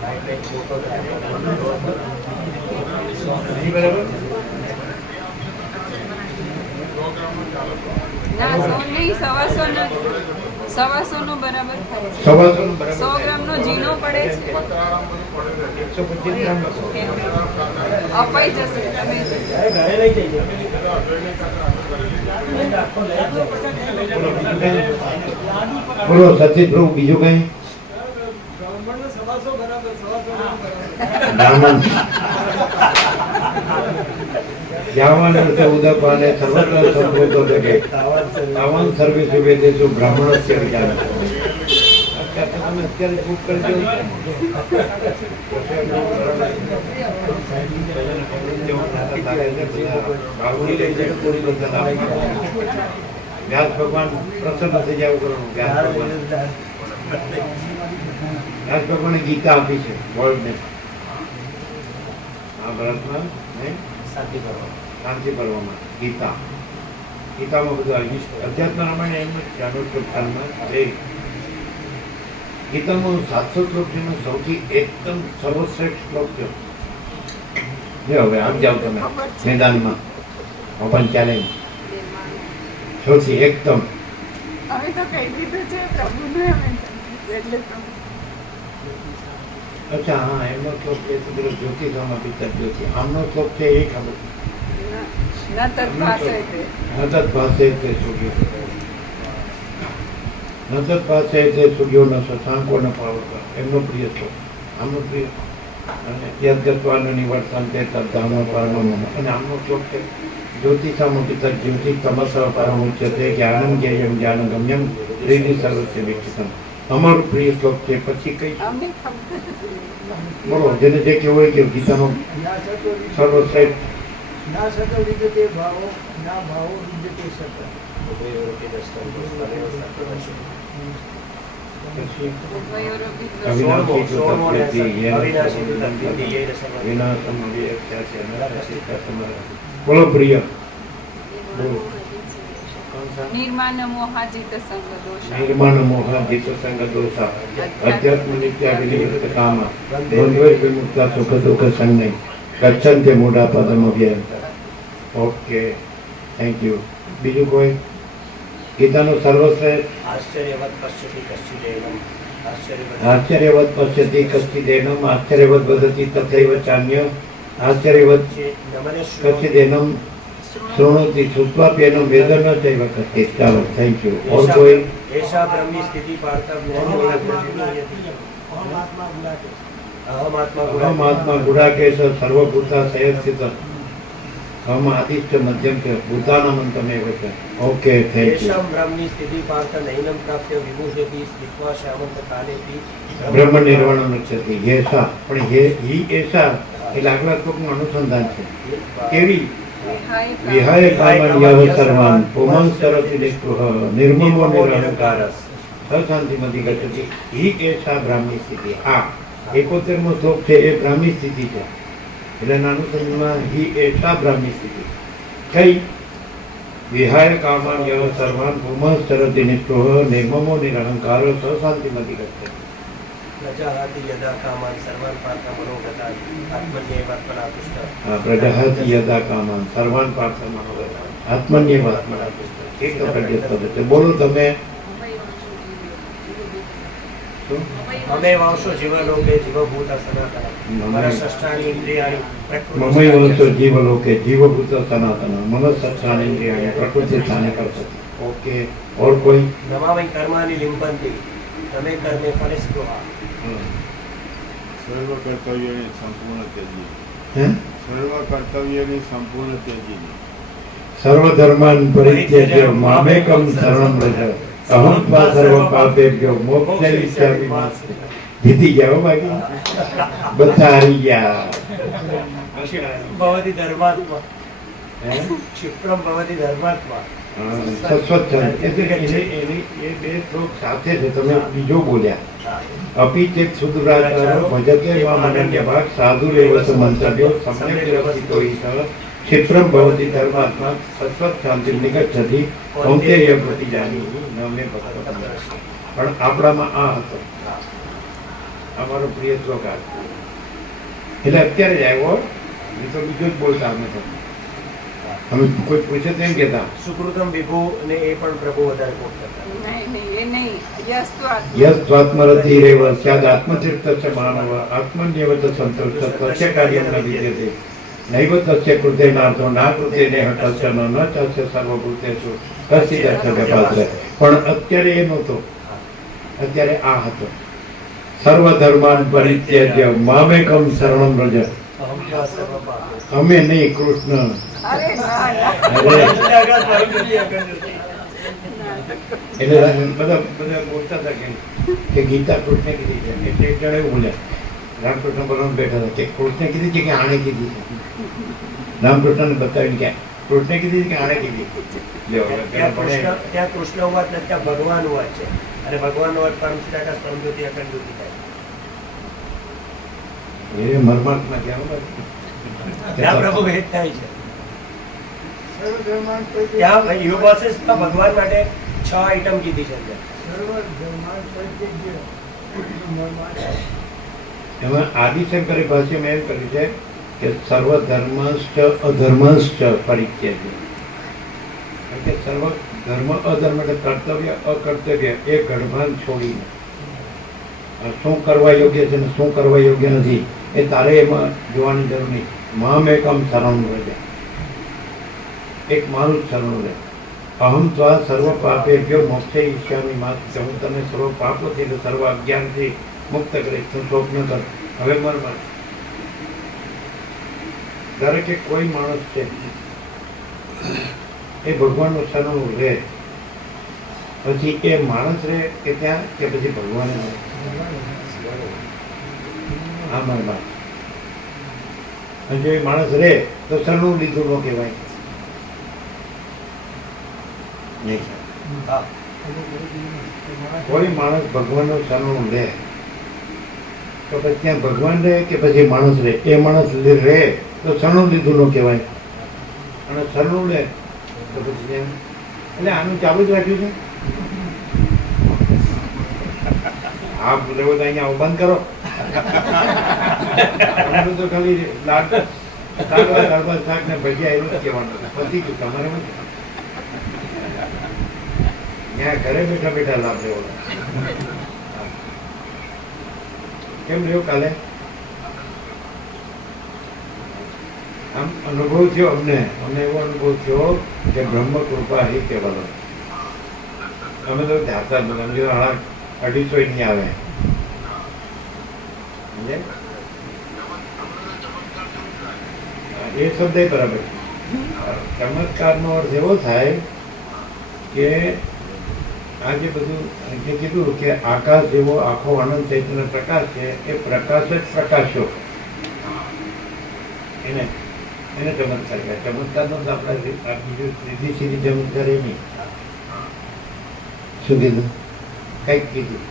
એટલે એક મોટો રાખો. ઘી બરાબર ના સો નહીં 125 નો બરાબર થાય છે 125 નું બરાબર 100 ગ્રામનો ઝીણો પડે છે 125 ગ્રામ લખો અપાઈ જશે તમે ઘરે લઈ જઈએ. બોલો સચિત પ્રભુ બીજું કઈ બ્રાહ્મણને 125 બરાબર 125 બ્રાહ્મણ યાવન અર્થે ઉદપાને સર્વત્ર સંભૂતો જગે તાવન સર્વે સુવેદેશુ બ્રાહ્મણસ્ય વિચાર અત્યારે તમે અત્યારે બુક કરી દો વ્યાસ ભગવાન પ્રસન્ન થઈ જાય એવું કરવાનું વ્યાસ ભગવાને ગીતા આપી છે વર્લ્ડને આ ભારતમાં શાંતિ કરવા. શાંતિ કરવામાં ગીતામાં બધું આવી ગયું અધ્યાત્મ રામાયણ એમ જ જાનોત્તરમાં છે ગીતામાં 700 શ્લોક છે એનો સૌથી એકદમ સર્વશ્રેષ્ઠ શ્લોક છે જો હવે આમ જાઓ તમે મેદાનમાં ઓપન ચેલેન્જ સૌથી એકદમ અમે તો કહી દીધું છે પ્રભુને અમે એટલે તો અચ્છા હા એમનો શ્લોક છે તો પેલો જ્યોતિષામાં પિત્તર જ્યોતિ આમનો શ્લોક છે એ ખબર ન તત પાસે તે નતત પાસે તે સૂર્યો નતત પાસે તે સૂર્યો ન શશાંકો ન પાવક એમનો પ્રિય શ્લોક આમનો પ્રિય અને યદ્ગત્વાન નિવર્તન તે તદ્ધામ પરમમ અને આમનો શ્લોક છે જ્યોતિષામાં પિત્તર જ્યોતિ તમસ પરમ ઉચ્યતે જ્ઞાનમ જ્ઞેયમ જ્ઞાન ગમ્યમ ત્રીજી સર્વસ્ય વિકસિતમ અમારું પ્રિય શ્લોક છે પછી કઈ અમને ખબર બોલો જેને જે કેવું હોય કે ગીતામાં સર્વશ્રેષ્ઠ ના સત વિદ્યતે ભાવો ના ભાવો વિદ્યતે સત પછી ઉભયોરપી અવિનાશી સોળમો કૃતકૃતિ યેન અવિનાશી કૃતકૃતિ યેન સર્વમ. વિનાશમ વિયસ્યાસ્ય નરસિંહ કથમ બોલો પ્રિય. નિર્માણ મોહાજીત સંગ દોષા નિર્માણ મોહાજીત સંગ દોષા અધ્યાત્મ નિત્યા વિનિવૃત્ત કામા દ્વંદ્વૈ વિમુક્તા સુખ દુઃખ સંજ્ઞૈ ગચ્છન્તે મૂઢા પદમ અભ્યંતર. Okay, thank you. બીજું કોઈ? ગીતાનો સર્વશ્રેષ્ઠ આશ્ચર્યવત પશ્યતિ કશ્ચિદેવમ આશ્ચર્યવત પશ્યતિ કશ્ચિદેનમ આશ્ચર્યવત વદતિ તથૈવ ચાન્ય આશ્ચર્યવત કશ્ચિદેનમ શૃણોતિ શ્રુત્વાપ્યેનમ વેદન ચૈવ કશ્ચિત. ચાલો, થેન્ક યુ. ઓર કોઈ? એષા બ્રહ્મી સ્થિતિ પાર્થમ અહમાત્મા ગુડાકેશ સર્વભૂતા સંયસ્થિત અહમ આદિત્ય મધ્યમ છે ભૂતાનામંતમેવ છે. Okay, thank you. એષામ બ્રહ્મની સ્થિતિ પાર્થ નૈનમ પ્રાપ્ય વિમુહ્યતિ સ્થિત્વા શ્યામંત કાલેપી બ્રહ્મ નિર્વાણ નક્ષત્રી યેસા. પણ હી એસા એટલે આગલા શ્લોકનું અનુસંધાન છે. કેવી? વિહાય કામન યવ સર્વાન પુમં સરતિ નિષ્કૃહ નિર્મમો નિરહંકારસ સશાંતિમતિ ગચ્છતિ. હી એસા બ્રાહ્મી સ્થિતિ. આ 71મો શ્લોક છે એ બ્રાહ્મી સ્થિતિ છે. એટલે અનુસંધાનમાં હી એસા બ્રાહ્મી સ્થિતિ. કઈ? વિહાય કામન યવ સર્વાન પુમં સરતિ નિષ્કૃહ નિર્મમો નિરહંકાર સશાંતિમતિ ગચ્છતિ. પ્રજાહાતિ યદા કામાન સર્વાન પાર્થ મનોગતા આત્મન્યેવાત્મના તુષ્ટ. પ્રજહાતિ યદા કામાન સર્વાન પાર્થ મનોગતા આત્મન્યેવાત્મના તુષ્ટ. એક તો પ્રજ્ઞપ્ત છે. બોલો તમે. શું? અમે વાંશો જીવલોકે જીવભૂત સનાતન મનઃષ્ઠાની ઇન્દ્રિયાણી મમૈ વંશો જીવલોકે જીવભૂત સનાતન મનઃષ્ઠાની ઇન્દ્રિયાણી પ્રકૃતિ સ્થાને કરસતિ. ઓકે, ઓર કોઈ? નમામય કર્માની લિંપંતિ તમે કર્મે ફલિસ્પૃહા. સર્વ કર્તવ્યને સંપૂર્ણ ત્યજી. હે? સર્વ કર્તવ્યને સંપૂર્ણ ત્યજી. સર્વધર્માન પરિત્યજ્ય મામેકમ શરણં વ્રજ અહં ત્વા સર્વ પાપેભ્યો મોક્ષયિષ્યામિ મા. જીતી ગયા હો બાકી. બધા હારી ગયા. ભવતિ ધર્માત્મા હે? ક્ષિપ્રમ ભવતિ ધર્માત્મા. સત્વત એટલે કે એની એ બે શ્લોક સાથે છે. તમે બીજો બોલ્યા અપી ચેત સુદુરાચારો ભજતે મામ અનન્યભાગ સાધુરેવ મંતવ્યો સમ્યક વ્યવસ્થિતો ઈશ ક્ષિપ્રમ ભવતિ ધર્માત્મા સત્વત શાંતિ નિગચ્છતિ કૌંતેય પ્રતિજાની નમે ભક્ત. પણ આપણામાં આ હતો અમારો પ્રિય શ્લોક આ. એટલે અત્યારે જ આવ્યો. એ તો બીજો જ બોલતા અમે તો. અમે કોઈ પૂછે તો એમ કહેતા સુકૃતમ વિભુ ને એ પણ પ્રભુ વધારે કોટ કરતા. નહીં, એ નહીં. યસ તો યસ ત્વાત્મરતિરેવ સ્યાદ આત્મતીર્થસ્ય માનવ આત્મન્યેવ સંતુષ્ટ તસ્ય કાર્યં ન વિદ્યતે નૈવ તસ્ય કૃતે નાર્થો ના કૃતે નેહ તસ્ય ન તસ્ય સર્વભૂતેષુ કશ્ચિદસ્ય વ્યપાત્ર. પણ અત્યારે એ નહોતો. અત્યારે આ હતો સર્વધર્માન પરિત્યજ્ય મામેકમ શરણં વ્રજ. અહં ત્વા સર્વ પાપે. અમે નહીં, કૃષ્ણ. અરે ના, ના. એટલે બધા બોલતા હતા કે ગીતા કૃષ્ણે કીધી છે. એટલે એક જણે એવું બોલ્યા રામકૃષ્ણ ભગવાન બેઠા હતા કે કૃષ્ણે કીધી છે કે આણે કીધી છે. રામકૃષ્ણને બતાવીને કે કૃષ્ણે કીધી છે કે આણે કીધી. ત્યાં કૃષ્ણ વાત નથી, ત્યાં ભગવાન વાત છે. અને ભગવાનનો અર્થ પરમસિદ્ધાકાશ પરમજ્યોતિ અખંડ જ્યોતિ થાય. એ મરમાર્થમાં ગયા ત્યાં પ્રભુ ભેદ થાય છે. સર્વધર્માન પરિત્યજ્ય ત્યાં યુગોસિસમાં ભગવાન માટે 6 આઈટમ કીધી છે અંદર. સર્વધર્માન પરિત્યજ્ય એમાં આદિશંકરે ભાષ્યમાં એમ કર્યું છે કે સર્વધર્મશ્ચ અધર્મશ્ચ પરિત્યજ્ય. એટલે સર્વ ધર્મ અધર્મ એટલે કર્તવ્ય અકર્તવ્ય એ ગઢભાન છોડીને શું કરવા યોગ્ય છે ને શું કરવા યોગ્ય નથી એ તારે એમાં જોવાની જરૂર નહીં. મામેકમ શરણં વ્રજ. એક મારું જ શરણું રહે. અહમ ત્વા સર્વ પાપેભ્યો મોક્ષયિષ્યામિ મા. હું તને સર્વ પાપોથી એટલે સર્વ અજ્ઞાનથી મુક્ત કરીશ. તું શોક ન કર. હવે મરમાં ધારો કે કોઈ માણસ છે એ ભગવાનનું શરણું રહે, પછી એ માણસ રહે કે ત્યાં કે પછી ભગવાન રહે. આ મારી વાત. અને જો એ માણસ રહે તો શરણું લીધું ન કહેવાય. નહીં. હા. કોઈ માણસ ભગવાનનું શરણું લે તો પછી ત્યાં ભગવાન રહે કે પછી માણસ રહે. એ માણસ રહે તો શરણું લીધું ન કહેવાય. અને સરનું લે તો પછી એમ એટલે આનું ચાલુ જ રાખ્યું છે. હા લેવો તો અહીંયા આવો બંધ કરો. અમારું તો ખાલી લાડ શાક ને ભજીયા એવું જ કહેવાનું પતી ગયું તમારે ત્યાં ઘરે બેઠા બેઠા લાભ લેવો. કેમ રહ્યો કાલે? આમ અનુભવ થયો અમને એવો અનુભવ થયો કે બ્રહ્મ કૃપા એ કેવલ. અમે તો જાતા જ બધા 250 નહીં આવે. એ શબ્દ બરાબર. ચમત્કારનો અર્થ એવો થાય કે આ જે બધું જે કીધું કે આકાશ જેવો આખો આનંદ ચૈતન્ય પ્રકાશ છે એ પ્રકાશ જ પ્રકાશ્યો એને ચમત્કાર કહેવાય. ચમત્કારનો તો આપણા બીજું સીધી સીધી ચમત્કાર એ નહીં. શું કીધું? કંઈક કીધું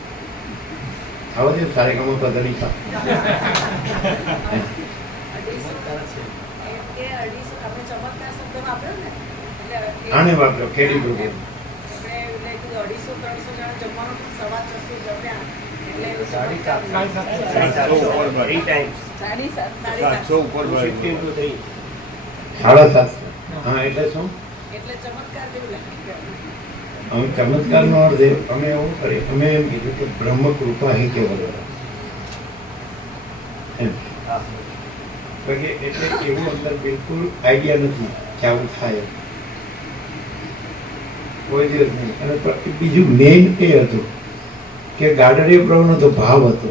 આવા દે સારે કામો પધરી કે 250 આપણે ચમત્કાર શબ્દ વાપર્યો ને એટલે આને વાપરો ખેડી ડૂબે. આપણે 250-300 જણા જમવાનું પણ 650 જમ્યા એટલે 700 3 times. 700 ઉપર ભાઈ. 750. હા એટલે શું? એટલે ચમત્કાર જેવું લાગે. અમે ચમત્કારનો અર્થ અમે એવું કરીએ, અમે એમ કીધું કે બ્રહ્મ કૃપા હી કેવલ એમ. એટલે એવું અંદર બિલકુલ આઈડિયા નથી કે આવું થાય એમ. કોઈ દિવસ નહીં. અને બીજું મેઇન એ હતું કે ગાડરીય પ્રભુનો તો ભાવ હતો,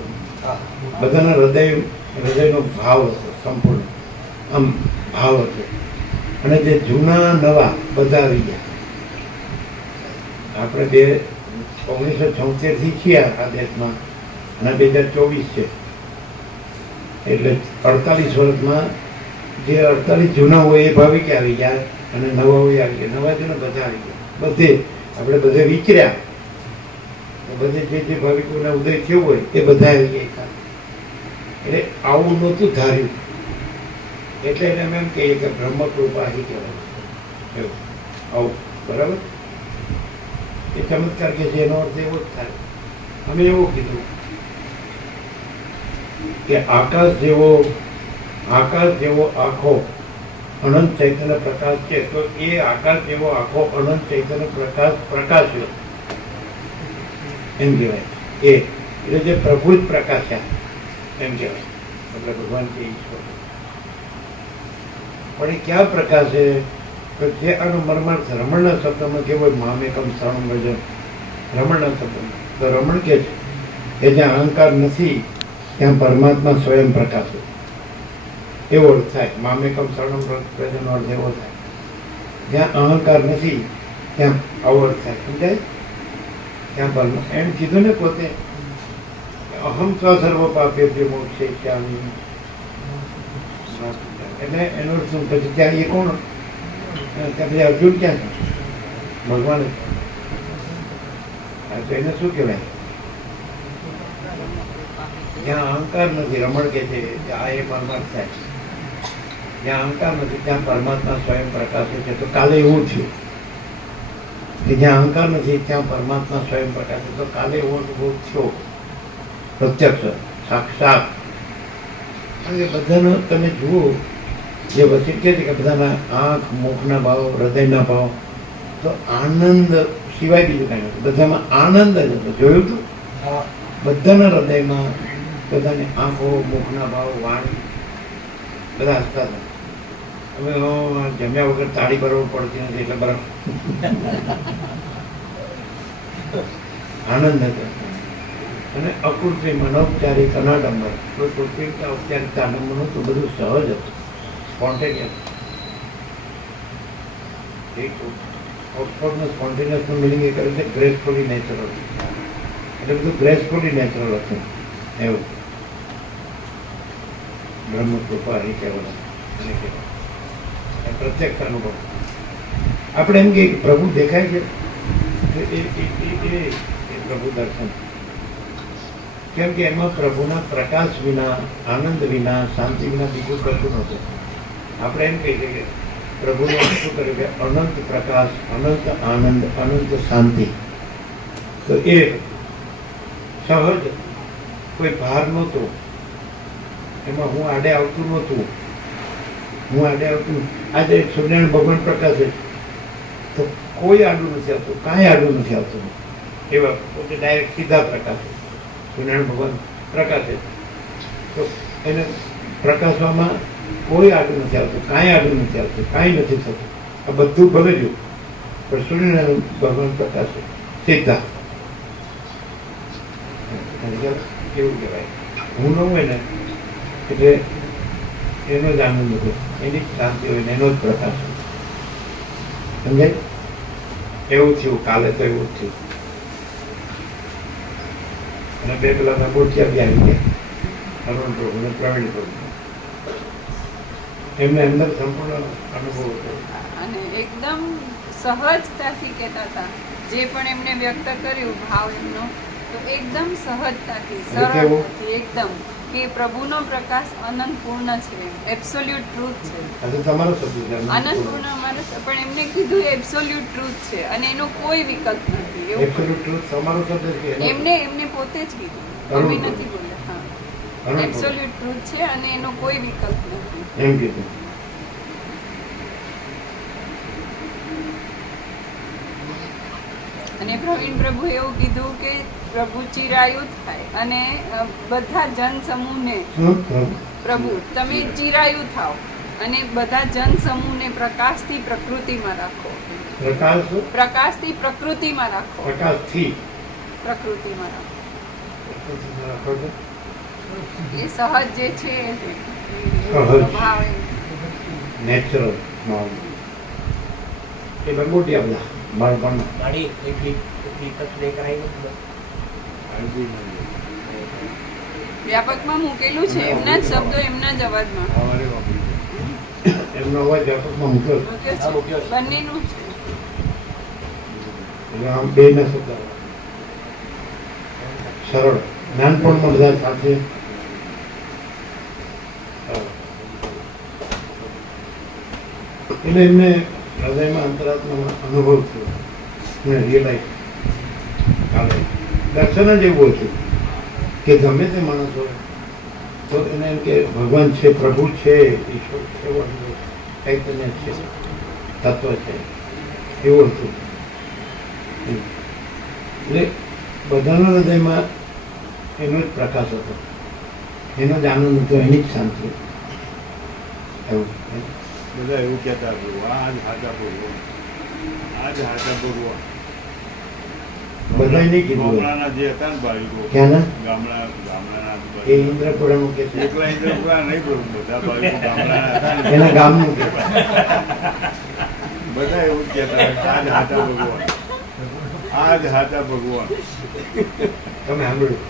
બધાના હૃદયનો ભાવ હતો સંપૂર્ણ, આમ ભાવ હતો. અને જે જૂના નવા બધા આવી ગયા. આપણે 1976 થી છીએ આ દેશમાં અને 2024 છે એટલે 48 વર્ષમાં જે 48 જૂના હોય એ ભાવિકે આવી ગયા અને નવા હોય આવી ગયા. નવા જૂના બધા આવી ગયા. બધે આપણે બધે વિચર્યા બધે જે ભાવિકોના ઉદય થયો હોય એ બધા આવી ગયા. એટલે આવું નહોતું ધાર્યું એટલે એને અમે એમ કહીએ કે બ્રહ્મ કૃપા હી કહેવાય એવું આવું. બરાબર? એ ચમત્કાર કે છે એનો અર્થ એવો જ થાય. અમે એવું કીધું કે આકાશ જેવો આખો અનંત ચૈતન્ય પ્રકાશ છે તો એ આકાશ જેવો આખો અનંત ચૈતન્ય પ્રકાશ પ્રકાશ્યો એમ કહેવાય. એટલે જે પ્રભુ જ પ્રકાશ્યા એમ કહેવાય. એટલે ભગવાન કે ઈશ્વર પણ એ ક્યાં પ્રકાશે? તો જે આનો મર્માર્થ રમણના શબ્દમાં કેવો મામેકમ શરણ ભજન રમણના શબ્દમાં તો રમણ કે છે કે જ્યાં અહંકાર નથી ત્યાં પરમાત્મા સ્વયં પ્રકાશે એવો અર્થ થાય. મામેકમ શરણ ભજનનો અર્થ એવો થાય જ્યાં અહંકાર નથી ત્યાં આવો અર્થ થાય. સમજાય? ત્યાં પરમાત્મા એમ કીધું ને પોતે અહમ સર્વ પાપેભ્યો મોક્ષયિષ્યામિ. એટલે એનો અર્થ શું? પછી ત્યાં એ કોણ? પછી અર્જુન ક્યાં છે? ભગવાન તો એને શું કહેવાય? જ્યાં અહંકાર નથી રમણ કે છે આ એ પરમાત્મા થાય. જ્યાં અહંકાર નથી ત્યાં પરમાત્મા સ્વયં પ્રકાશે છે. તો કાલે એવું થયું કે જ્યાં અહંકાર નથી ત્યાં પરમાત્મા સ્વયં પ્રકાશે. તો કાલે એવો અનુભવ થયો પ્રત્યક્ષ સાક્ષાત. કારણ કે બધાનો તમે જુઓ જે વચન કહે છે કે બધાના આંખ મુખના ભાવ હૃદયના ભાવ તો આનંદ સિવાય બીજું કાંઈ નથી. બધામાં આનંદ જ હતો. જોયું હતું? બધાના હૃદયમાં બધાની આંખો મુખના ભાવ વાણી બધા હસતા હતા. હવે જમ્યા વગર તાળી બરોબર પડતી નથી એટલે બરાબર આનંદ હતો. અને અકૃત્રિમ અનૌપચારિક અનાડંબર કોઈ કૃત્રિમતા ઔપચારિકતા આડંબર નહોતું. બધું સહજ હતું, સ્પોન્ટેનિયસ. ઓક્સફોર્ડનો સ્પોન્ટેનિયસનો મિનિંગ એ કરે છે ગ્રેસફુલી નેચરલ. એટલે બધું ગ્રેસફુલી નેચરલ હતું એવું. બ્રહ્મ કૃપા એ કહેવાય અને કહેવાય પ્રત્યક્ષ અનુભવ. આપણે એમ કે પ્રભુ દેખાય છે એ પ્રભુ દર્શન. કેમ કે એમાં પ્રભુના પ્રકાશ વિના આનંદ વિના શાંતિ વિના બીજું કશું નહોતું. આપણે એમ કહીએ કે પ્રભુને શું કર્યું કે અનંત પ્રકાશ, અનંત આનંદ, અનંત શાંતિ. તો એ સહજ, કોઈ ભાર નહોતો એમાં. હું આડે આવતું નહોતું. આજે સૂર્યનારાયણ ભગવાન પ્રકાશે તો કોઈ આડું નથી આવતું, કાંઈ આડું નથી આવતું. એવા પોતે ડાયરેક્ટ સીધા પ્રકાશે. સૂર્યનારાયણ ભગવાન પ્રકાશે તો એને પ્રકાશવામાં કોઈ આડું નથી આવતું, કાંઈ આડું નથી આવતું, કાંઈ નથી થતું. આ બધું ભલે ગયું પણ સૂર્યનારાયણ ભગવાન પ્રકાશે સીધા. કેવું કહેવાય, હું ન હોય ને એટલે એનો જ આનંદ હતો, એની જ શાંતિ હોય ને એનો જ પ્રકાશ હોય. સમજાય? એવું થયું કાલે, તો એવું જ થયું. અને 2 કલાકના બોટિયા બી આવી ગયા, અરુણ પ્રભુ ને પ્રવીણ પ્રભુ. એમને અંદર સંપૂર્ણ અનુભવ હતો. અને એકદમ સહજતાથી કહેતા હતા જે પણ એમને વ્યક્ત કર્યું ભાવ એમનો, તો એકદમ સહજતાથી, સરળતાથી, એકદમ કે પ્રભુનો પ્રકાશ અનંતપૂર્ણ છે, એબ્સોલ્યુટ ટ્રુથ છે. આજે તમારો શબ્દ છે અનંતપૂર્ણ અમારો પણ એમને કીધું એબ્સોલ્યુટ ટ્રુથ છે અને એનો કોઈ વિકલ્પ નથી. એવું એબ્સોલ્યુટ ટ્રુથ તમારો શબ્દ છે. એમને પોતે જ કીધું, અમે નથી બોલ્યા. હા, એબ્સોલ્યુટ ટ્રુથ છે અને એનો કોઈ વિકલ્પ નથી એમ કીધું. અને પ્રવીણ પ્રભુ એવું કીધું કે પ્રભુ ચિરાયુ થાય અને બધા જન સમૂહને, પ્રભુ તમે ચિરાયુ થાવ અને બધા જન સમૂહને પ્રકાશથી પ્રકૃતિમાં રાખો. પ્રકાશથી પ્રકૃતિમાં રાખો. પ્રકૃતિમાં રાખો. એ સહજ જે છે ભાવ નેચરલ એ લંગોટી આપણા બાળપણમાં ગાડી એક વિકલ્પ લઈ કરાવી નથી. વ્યાપકમાં મૂકેલું છે, એમના જ શબ્દો એમના જ અવાજમાં એમનો અવાજ વ્યાપકમાં મૂક્યો મૂક્યો છે. બંનેનું છે. એટલે આમ બે ના શબ્દ સરળ, નાનપણમાં બધા સાથે. એટલે એમને હૃદયમાં અંતરાત્મામાં અનુભવ થયો ને રિયલાઇઝ કાલે દર્શન જ એવું હતું કે ગમે તે માણસ હોય તો એને એમ કે ભગવાન છે, પ્રભુ છે, ઈશ્વર છે, એવો અનુભવ, ચૈતન્ય છે, તત્વ છે, એવું હતું. એટલે બધાના હૃદયમાં એનો જ પ્રકાશ હતો, એનો જ આનંદ હતો, એની જ શાંતિ. એવું બધા એવું કહેતા પ્રભુ આ જ હાચા ભગવાન, આ જ હાચા ભગવાન. બધાય નહીં કીધું. ગામડાના જે હતા ને ભાવિકો, ક્યાંના? ગામડાના એ ઇન્દ્રપુરાનું કે છે. એકલા ઇન્દ્રપુરા નહીં પ્રભુ, બધા ભાવિકો ગામડાના હતા ને એના ગામનું કે બધા એવું જ કહેતા આ જ હાચા ભગવાન, આ જ હાચા ભગવાન. તમે સાંભળ્યું?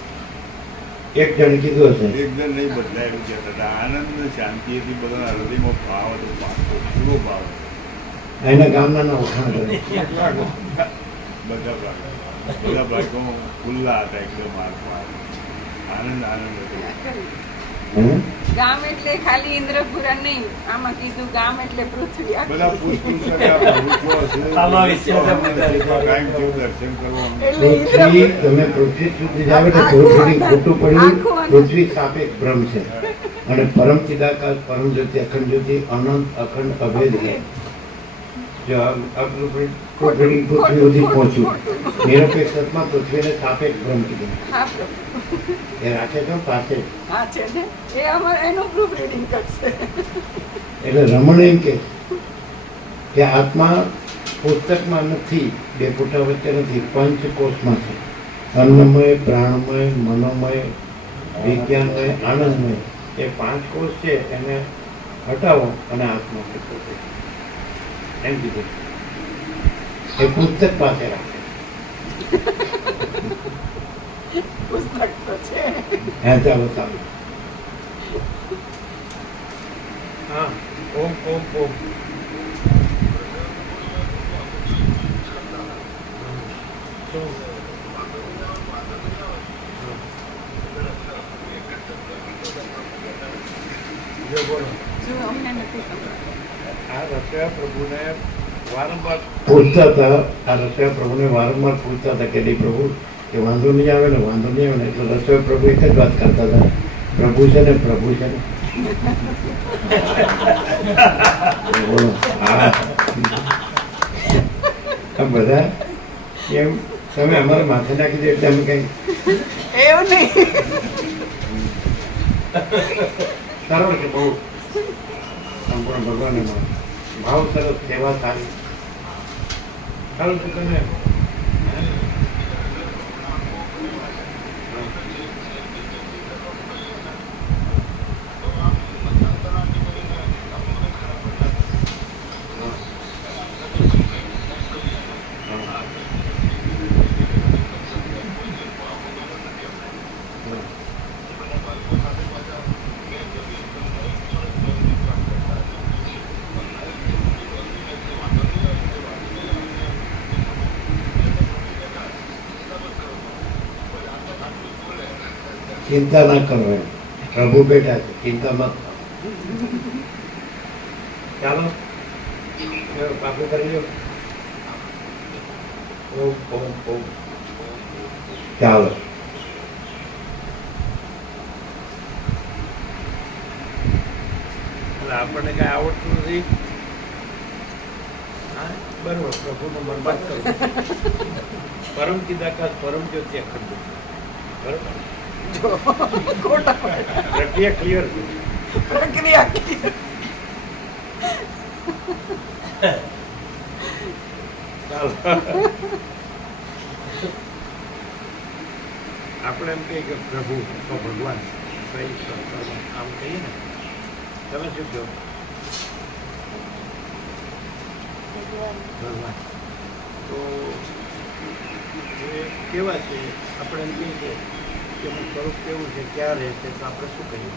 એક જણ કીધું હશે એકદમ નહીં બદલાય એવું કહેતા હતા. આનંદ ને શાંતિથી બધાના હૃદયમાં ભાવ હતો, પૂરો ભાવ હતો. એના ગામના ના વખાણ કરે. બધા ભાગોમાં ખુલ્લા હતા, એકદમ આત્મા આનંદ હતો. ગામ એટલે ખાલી ઇન્દ્રપુરા નહીં, આમાં કીધું ગામ એટલે પૃથ્વી આખી. બધા પુષ્કળ કાંઈ જેવું દર્શન કરવાનું. પૃથ્વી, તમે પૃથ્વી સુધી જાવ એટલે થોડું ખોટું પડ્યું. પૃથ્વી સાપેક્ષ બ્રહ્મ છે અને પરમ ચિદાકાશ, પરમ જ્યોતિ, અખંડ જ્યોતિ, અનંત અખંડ અભેદ છે. જો પૃથ્વી સુધી પહોંચ્યું, નિરપેક્ષમાં પૃથ્વીને સાપેક્ષ બ્રહ્મ કીધું. હા પ્રભુ, એ રાખે તો પાસે. હા છે ને, એ અમારે એનું પ્રૂફ રીડિંગ કરશે. એટલે રમણ એમ કે આત્મા પુસ્તકમાં નથી, બે ફૂટા વચ્ચે નથી, પંચકોશમાં છે. અન્નમય, પ્રાણમય, મનોમય, વિજ્ઞાનમય, આનંદમય. એ 5 કોષ છે, એને હટાવો અને આત્મા પોતે એમ કીધું. એ પુસ્તક પાસે રાખે. પુસ્તક તો છે. હા ચાલો ચાલો. હા, ઓમ ઓમ ઓમ. જો બોલો. શું અમને નથી સમજાતું. આ રસ્તો રસોયા પ્રભુને વારંવાર પૂછતા હતા, આ રસોયા પ્રભુને વારંવાર પૂછતા હતા કે નહીં પ્રભુ એ વાંધો નહીં આવે ને વાંધો નહીં આવે ને, એટલે રસોયા પ્રભુ એક જ વાત કરતા હતા, પ્રભુ છે ને પ્રભુ છે ને. બોલો, હા આ બધા એમ તમે અમારે માથે નાખી દે એટલે અમે કઈ એવું નહીં. સરળ છે બહુ, સંપૂર્ણ ભગવાન ભાવ સરસ, સેવા સારી. સારું છે તમે ચિંતા ના કરો એમ, પ્રભુ બેઠા છે, ચિંતા મત કરો. ચાલો પાકું કરી લો. ઓમ ઓમ ઓમ. ચાલો એટલે આપણને કઈ આવડતું નથી. હા બરોબર, પ્રભુનો બરબાદ કરો. પરમ ચિદાકાશ પરમ જ્યોતિ અખંડ. બરોબર, પ્રક્રિયા ક્લિયર છે. પ્રક્રિયા ચાલો આપણે એમ કહીએ કે પ્રભુ તો ભગવાન કઈ આમ કહીએ ને, તમે શું કહો? ભગવાન તો એ કેવા છે? આપણે એમ કહીએ કે એનું સ્વરૂપ કેવું છે, ક્યાં રહે છે, તો આપણે શું કહીએ?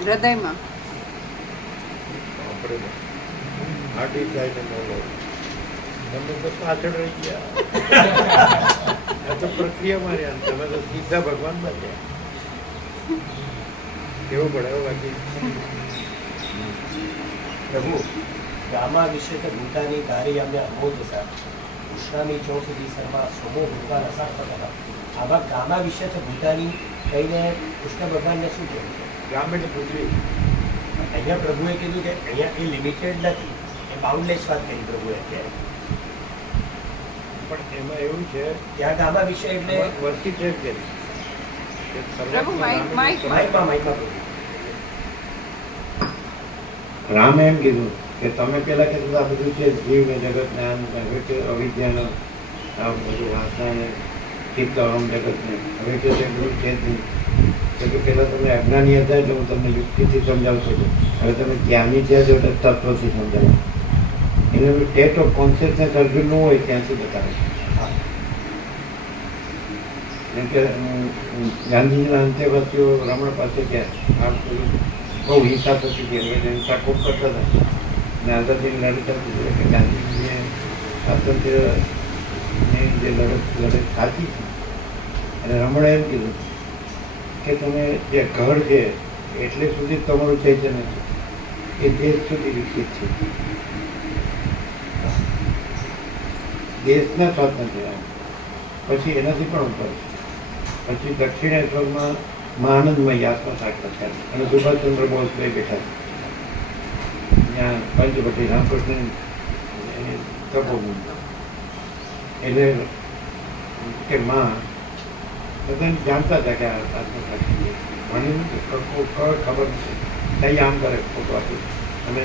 હૃદયમાં. આપણે હાડી જાય ને બોલો, તમે તો પાછળ રહી ગયા. આ તો પ્રક્રિયામાં રહ્યા, તમે તો સીધા ભગવાન બન્યા. કેવું પડે હવે બાકી? પ્રભુ ગામા વિશે તો ભૂતાની ધારી અમે અમોદ સા ઉષ્ણામી ચો સુધી સર્વા સોમો ભગવાન અસા હતા. આવા ગામા વિશે તો ભૂતાની કહીને કૃષ્ણ ભગવાનને શું કહેવું છે? ગામ એટલે પૃથ્વી. અહીંયા પ્રભુએ કીધું કે અહીંયા એ લિમિટેડ નથી, એ બાઉન્ડલેસ વાત કરી પ્રભુએ અત્યારે. પણ એમાં એવું છે, ત્યાં ગામા વિશે એટલે વસ્તી છે કે પ્રભુ માઇક માઇકમાં પ્રભુ રામ એમ કીધું કે તમે પેલા કીધું આ બધું છે જીવ ને જગત ને આમ ને, હવે કે અવિદ્યાનો આ બધું વાસના ને ચિત્તમ જગત ને, હવે કે તે બધું છે જ નહીં. કે પેલા તમે અજ્ઞાની હતા એટલે હું તમને યુક્તિથી સમજાવતો હતો, હવે તમે જ્ઞાની થયા છો એટલે તત્વથી સમજાવો. એટલે સ્ટેટ ઓફ કોન્શિયસનેસ અર્જુનનું હોય ત્યાં સુધી બતાવે. જેમ કે ગાંધીજીના અંત્યવાસીઓ રમણ પાસે ગયા, આ બધું બહુ હિંસા થતી હતી, એટલે હિંસા ખૂબ કરતા હતા અને આઝાદીની લડત થતી હતી કે ગાંધીજીએ સ્વાતંત્ર્યની જે લડત સાચી છે. અને રમણે એમ કીધું કે તમે જે ઘર છે એટલે સુધી તમારું ચૈતન્ય છે, એ દેશ સુધી વિકસિત છે. દેશના સ્વાતંત્ર્ય પછી એનાથી પણ ઉપર છે. પછી દક્ષિણેશ્વરમાં મહાનંદમય આત્મા સાક્ષાત્કાર અને સુભાષચંદ્ર બોઝ બે બેઠા છે ત્યાં પંચવટી રામકૃષ્ણ તપોભૂમિ. એટલે કે માં બધાને જાણતા હતા કે આ આત્મસાક્ષી મને ખબર નથી, કઈ આમ કરે ફોટો આપી અમે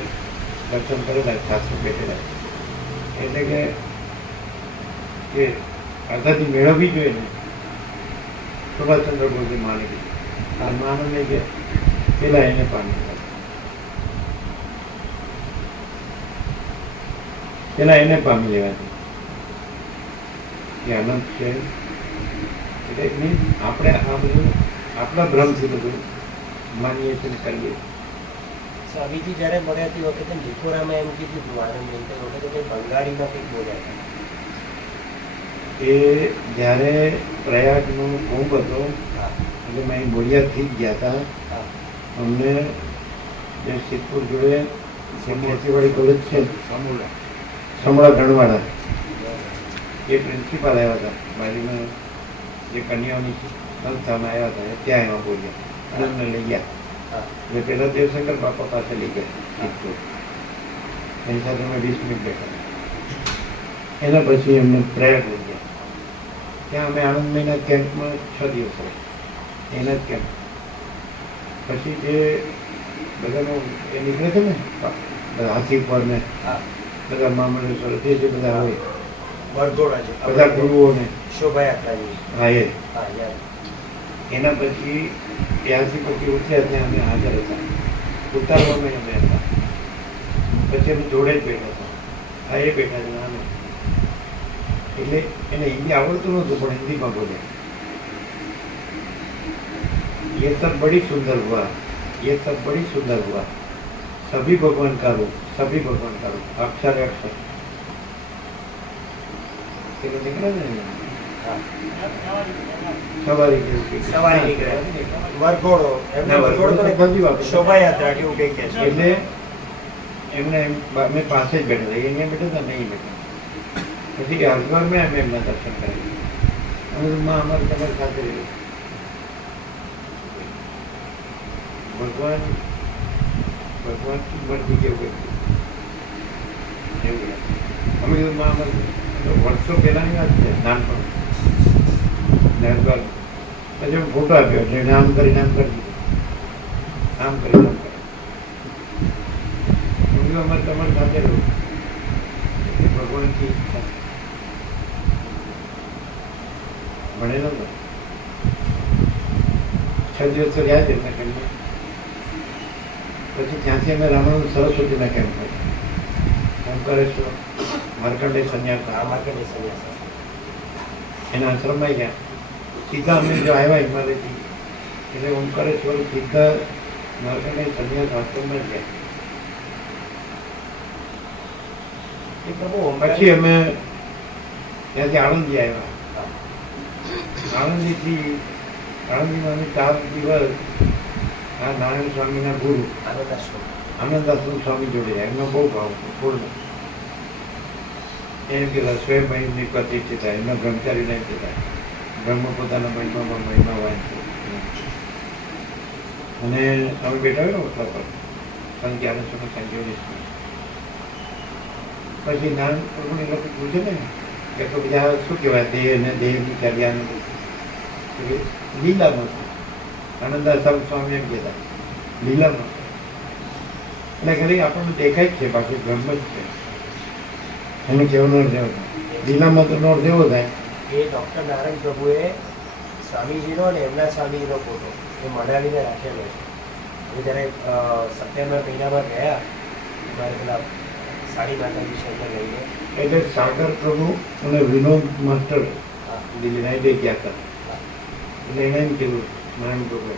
દર્શન કરેલા શાસ્ત્ર બેઠેલા. એટલે કે આઝાદી મેળવવી જોઈએ ને, સુભાષચંદ્ર બોઝે માની દીધી. આ માનવને કે પેલા એને પામી લેવાથી કે અનંત છે. એટલે મીન્સ આપણે આ બધું આપણા ભ્રમથી બધું માનીએ છીએ કરીએ. સ્વામીજી જ્યારે મળ્યા તે વખતે નિકોરામાં એમ કીધું હતું આનંદ તે વખતે કંઈ બંગાળીમાં કંઈક બોલ્યા હતા. એ જ્યારે પ્રયાગનો કુંભ હતો એટલે મેં બોલિયાદથી જ ગયા હતા અમને જે સિદ્ધપુર જોડે જે ખેતીવાડી કોલેજ છે સમૂળા સમળા ધણવાડા એ પ્રિન્સિપાલ આવ્યા હતા બાજુમાં જે કન્યાઓની સંસ્થામાં આવ્યા હતા ત્યાં એમાં બોલ્યા અને અમને લઈ ગયા હા. એટલે પહેલાં દેવશંકર બાપા પાસે લઈ ગયા સિદ્ધપુર એની સાથે અમે 20 મિનિટ બેઠા એના પછી એમને પ્રયાગ લઈ ગયા ત્યાં અમે આનંદ મહિના કેમ્પમાં 6 દિવસ રહ્યા એના જ કેમ્પ પછી જે બધાનું એ નીકળે છે ને બધા હાથી પર ને હા. બધા મામલેશ્વર જે જે બધા આવે વરઘોડા છે બધા ગુરુઓને શોભાયાત્રાની હા એ હા યાદ એના પછી ત્યાંથી પછી ઉઠ્યા ત્યાં અમે હાજર હતા ઉતારવામાં અમે હતા પછી અમે જોડે જ બેઠા હતા હા એ બેઠા હતા અમે એટલે એને હિન્દી આવડતું નહોતું પણ હિન્દીમાં બોલ્યા ये सब बड़ी सुंदर हुआ ये सब बड़ी सुंदर हुआ सभी भगवान का रूप सभी भगवान का रूप अक्षर अक्षर પેલો નીકળે ને હા. સવારી જેવું કંઈક. સવારી નીકળે વરઘોડો એમને ના, વરઘોડો તો વરઘોડો બાજુ આપે. શોભાયાત્રા કેવું કંઈક કહે છે એટલે એમને અમે પાસે જ બેઠા હતા અહીંયા બેઠા હતા નહીં બેઠા પછી હરિદ્વારમાં અમે એમના દર્શન કર્યા અમે તો માં અમારે તમારી સાથે રહ્યું ભગવાન ભગવાનની મરજી કેવું એવું અમે કીધું માં અમારે વર્ષો પહેલાની વાત છે નાનપણ હરિદ્વાર પછી અમે ફોટો આપ્યો એટલે નામ કરી દીધું નામ કરી અમારે તમારી સાથે રહું એટલે ભગવાનની ઈચ્છા ભણેલો ને 6 દિવસ તો રહ્યા જ એમના કેમ્પમાં પછી ત્યાંથી અમે રામાનંદ સરસ્વતીના કેમ્પ હોય ઓમકારેશ્વર માર્કંડે સંન્યાસ આ માર્કેટની સંન્યાસ એના આશ્રમમાં ગયા સીધા અમે જો આવ્યા હિમાલયથી એટલે ઓમકારેશ્વર સીધા માર્કંડે સંન્યાસ આશ્રમમાં જ ગયા એ પ્રભુ પછી અમે ત્યાંથી આણંદી આવ્યા આણંદીમાં અમે 4 દિવસ આ નારાયણ સ્વામીના ગુરુ આનંદાશ્રમ આનંદાશ્રમ સ્વામી જોડે રહ્યા એમનો બહુ ભાવ હતો પૂર્ણ એમ કહેતા સ્વયંની પ્રતિષ્ઠિતા એમના બ્રહ્મચારી નહીં કહેતા બ્રહ્મ પોતાના મહિમામાં મહિમા વાંચે અને અમે બેઠા હોય ને ઓટલા પર સંત જ્ઞાનેશ્વરના સંજોગેશ્વર પછી નારાયણ પ્રભુને લોકો પૂછે ને કે તો બીજા શું કહેવાય દેહ અને દેહની કલ્યાણ લીલામાં આનંદાશ્રમ સ્વામી એમ કહેતા લીલામાં એટલે ખાલી આપણને દેખાય જ છે બાકી બ્રહ્મ જ છે એનો કેવાનો અર્થ એવો થાય લીલામાં તો નો અર્થ એવો થાય એ ડૉક્ટર નારાયણ પ્રભુએ સ્વામીજીનો અને એમના સ્વામીજીનો ફોટો એ મનાલીને રાખેલો છે અમે જ્યારે સપ્ટેમ્બર મહિનામાં ગયા મારે પેલા સાડી માતાજી છે એમને લઈને એટલે સાગર પ્રભુ અને વિનોદ માસ્ટર હા દિલ્હી નાઈડે ગયા હતા એટલે એને એમ કીધું નારાયણ પ્રભુએ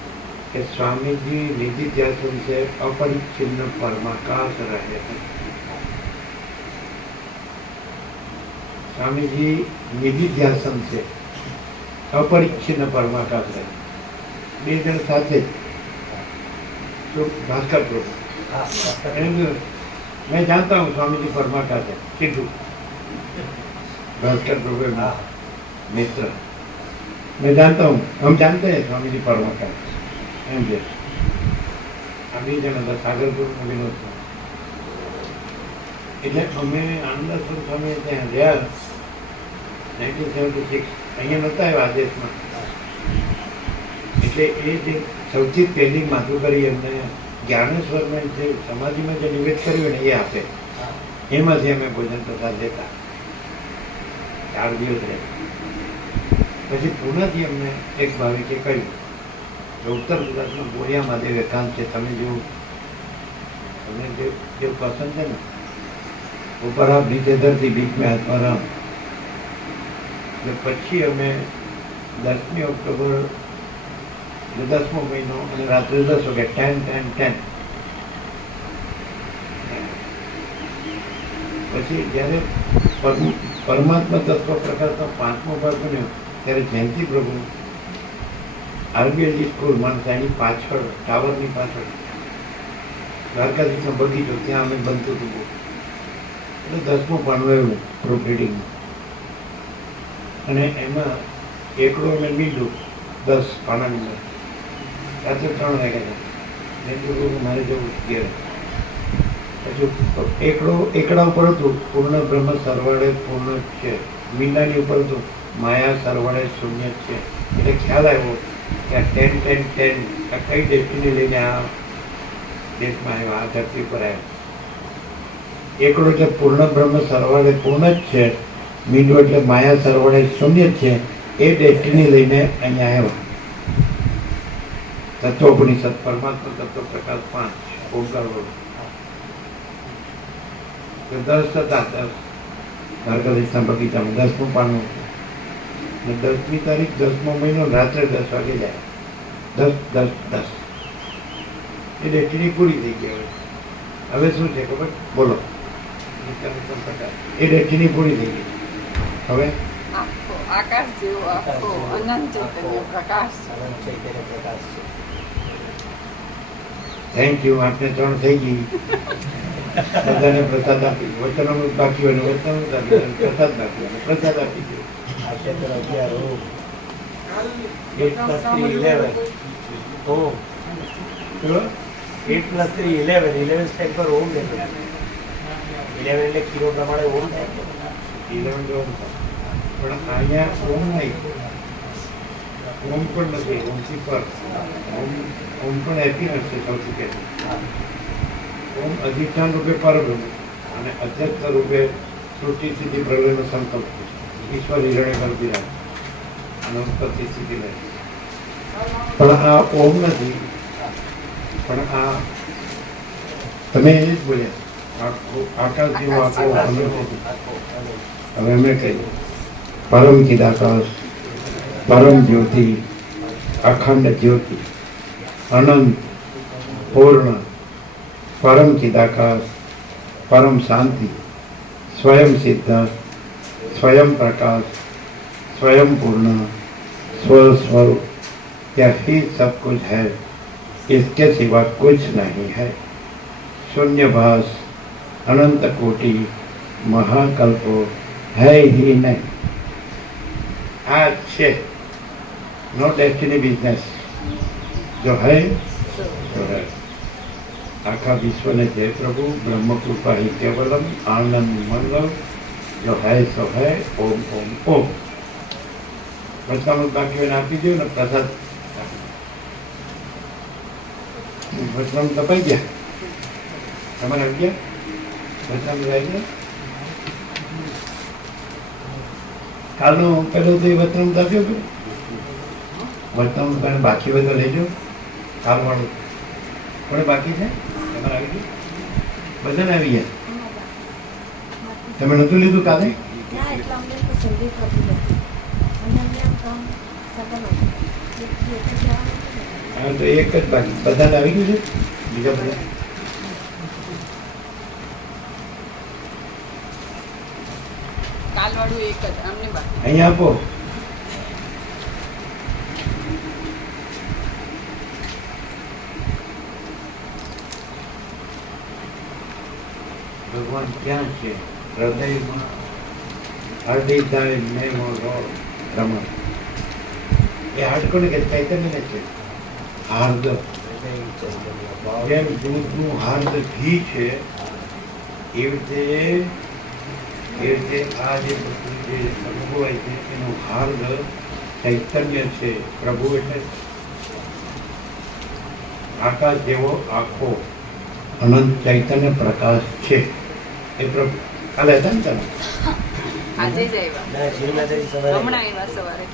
કે સ્વામીજી નિધિ ધ્યાસન છે અપરિચ્છિન્ન પરમાકાશ રહે છે સ્વામીજી નિધિ ધ્યાસન છે अपरिच्छिन्न परमाकाश है બે જણ સાથે तो भास्कर प्रभु हाँ भास्कर मैं जानता हूँ स्वामी जी परमाकाश है सिद्धू भास्कर प्रभु है हाँ मित्र मैं जानता हूँ हम जानते हैं स्वामी जी परमाकाश एम जे આ બે જણ હતા સાગરપુર વિનોદ એટલે અમે આનંદાશ્રમ સ્વામી ત્યાં રહ્યા 1976 અહીંયા નહોતા આવ્યા આદેશમાં એટલે એ જે સૌથી પહેલી માધુકરી એમને જ્ઞાનેશ્વરમાં જે સમાધિમાં જે નિવેદ કર્યું ને એ આપે એમાંથી અમે ભોજન પ્રસાદ લેતા 4 દિવસ રહે પછી પુનાથી અમને એક ભાવિકે કહ્યું કે ઉત્તર ગુજરાતમાં બોરિયા મહાદેવ એકાંત છે તમે જો તમને જે પસંદ છે ને ઉપર આપ નીચે ધરતી બીચ મેં હાથ પર આમ એટલે પછી અમે 10મી ઓક્ટોબર 10મો મહિનો અને રાત્રે 10 વાગે 10 પછી જ્યારે પરમાત્મા તત્વ પ્રકાશનો 5મો ભાગ બન્યો ત્યારે જયંતિ પ્રભુ આરબીએલજી સ્કૂલ માણસાની પાછળ, ટાવરની પાછળ દ્વારકાધીશનો બગીચો, ત્યાં અમે બનતું હતું બહુ. એટલે 10મું પાનું એવું ગ્રુપ રીડિંગનું. અને એમાં એકડો અમે લીધું 10 પાનાની અંદર. રાત્રે 3 વાગ્યા હતા. મેં કીધું મારે જવું ઘેર. પછી એકડા ઉપર હતું પૂર્ણ બ્રહ્મ સરવાળે પૂર્ણ જ છે. મીંડાની ઉપર હતું માયા સરવાળે શૂન્ય જ છે. એટલે ખ્યાલ આવ્યો કે આ 10 10 10 આ કઈ ડેસ્ટિની લઈને આ દેશમાં આવ્યો, આ ધરતી પર આવ્યો. એકડો એટલે પૂર્ણ બ્રહ્મ સરવાળે પૂર્ણ જ છે. મીંડો એટલે માયા સરવાળે શૂન્ય જ છે. એ ડેસ્ટિની લઈને અહીંયા આવ્યો. તત્વોપનિષદ પરમાત્મા તત્વ પ્રકાશ 5 ઓમકાર વડું. 10 હતા, 10 દ્વારકાધીશના બગીચામાં 10મું પાનું. ને 10મી તારીખ 10મો મહિનો રાત્રે 10 વાગે જાય. 10 10 10 એ ડેસ્ટિની પૂરી થઈ ગઈ. હવે શું છે ખબર? બોલો. એ ડેસ્ટિની પૂરી થઈ ગઈ. હવે આખો આકાશ જેવો આખો અનંત ચૈતન્ય પ્રકાશ છે. અનંત ચૈતન્ય પ્રકાશ છે. Thank you. આપને 3 થઈ ગઈ. બધાને પ્રસાદ આપી. વચનામૃત બાકી હોય ને વચનામૃત આપી, પ્રસાદ બાકી હોય ને પ્રસાદ આપી દો. આ ક્ષેત્ર 11 ઓમ. 8 + 3 11 ઓમ. 8 + 3 11 11 સ્ટેપ પર ઓમ લેતો. 11 એટલે કિલો પ્રમાણે ઓમ થાય. 11 ઓમ થાય. પણ અહીંયા ઓમ નહીં. ઓમ પણ નથી. ઓમથી પર. ઓમ પણ હેપીનેસ છે સૌથી પહેલું. ઓમ અધિષ્ઠાન રૂપે પરબ્રહ્મ અને અધ્યક્ષ રૂપે સૃષ્ટિ સ્થિતિ પ્રલયનો સંકલ્પ છે. ઈશ્વર હિરણ્ય ગર્ભિરાજ અને ઉત્પત્તિ સ્થિતિ લે. પણ આ ઓમ નથી. પણ આ તમે એ જ બોલ્યા આકાશ જેવો આખો અનંત નથી. હવે અમે કહીએ પરમ ચિદાકાશ, પરમ જ્યોતિ, અખંડ જ્યોતિ, અનંત, પૂર્ણ, પરમ ચિદાકાશ, परम शांति, स्वयं सिद्ध, स्वयं प्रकाश, स्वयं पूर्ण, स्वस्वरूप यही सब कुछ है, इसके सिवा कुछ नहीं है। शून्यभास अनंत कोटि महाकल्पो है ही नहीं। आज से नो डेस्टिनी बिजनेस, जो है तो है। आखा विश्व ने जय प्रभु ब्रह्म कृपा ही केवलम आनंद मंगल, जो है सो है। ओम ओम ओम। वचनामृत बाकी होने आपी दो ने प्रसाद। वचनामृत तपाई गया તમારે આવી ગયા? વચનામૃત આવી ગયા? કાલનું પેલું તો એ વચનામૃત આપ્યું હતું. વચનામૃત બાકી હોય તો લેજો. કાલવાળું કોને બાકી છે? તમારે આવી ગયું? બધાને આવી ગયા? તમે નહોતું લીધું કાલે? હા તો એક જ બાકી. બધાને આવી ગયું છે? બીજા બધા કાલવાળું એક જ અમને બાકી. અહીંયા આપો. ભગવાન ક્યાં છે? હૃદયમાં હરદી થાય મેં રમણ. એ હાર્દ કોને કે? ચૈતન્યને છે. હાર્દ જેમ દૂધનું હાર્દ ઘી છે, એવી રીતે આ જે બધું જે પ્રભુ હોય છે એનું હાર્દ ચૈતન્ય છે. પ્રભુ એટલે આકાશ જેવો આખો અનંત ચૈતન્ય પ્રકાશ છે. એ પ્રભુ કાલે હતા ને તમે? આજે જ આવ્યા. ના, જીવનદારી સવારે હમણાં આવ્યા સવારે.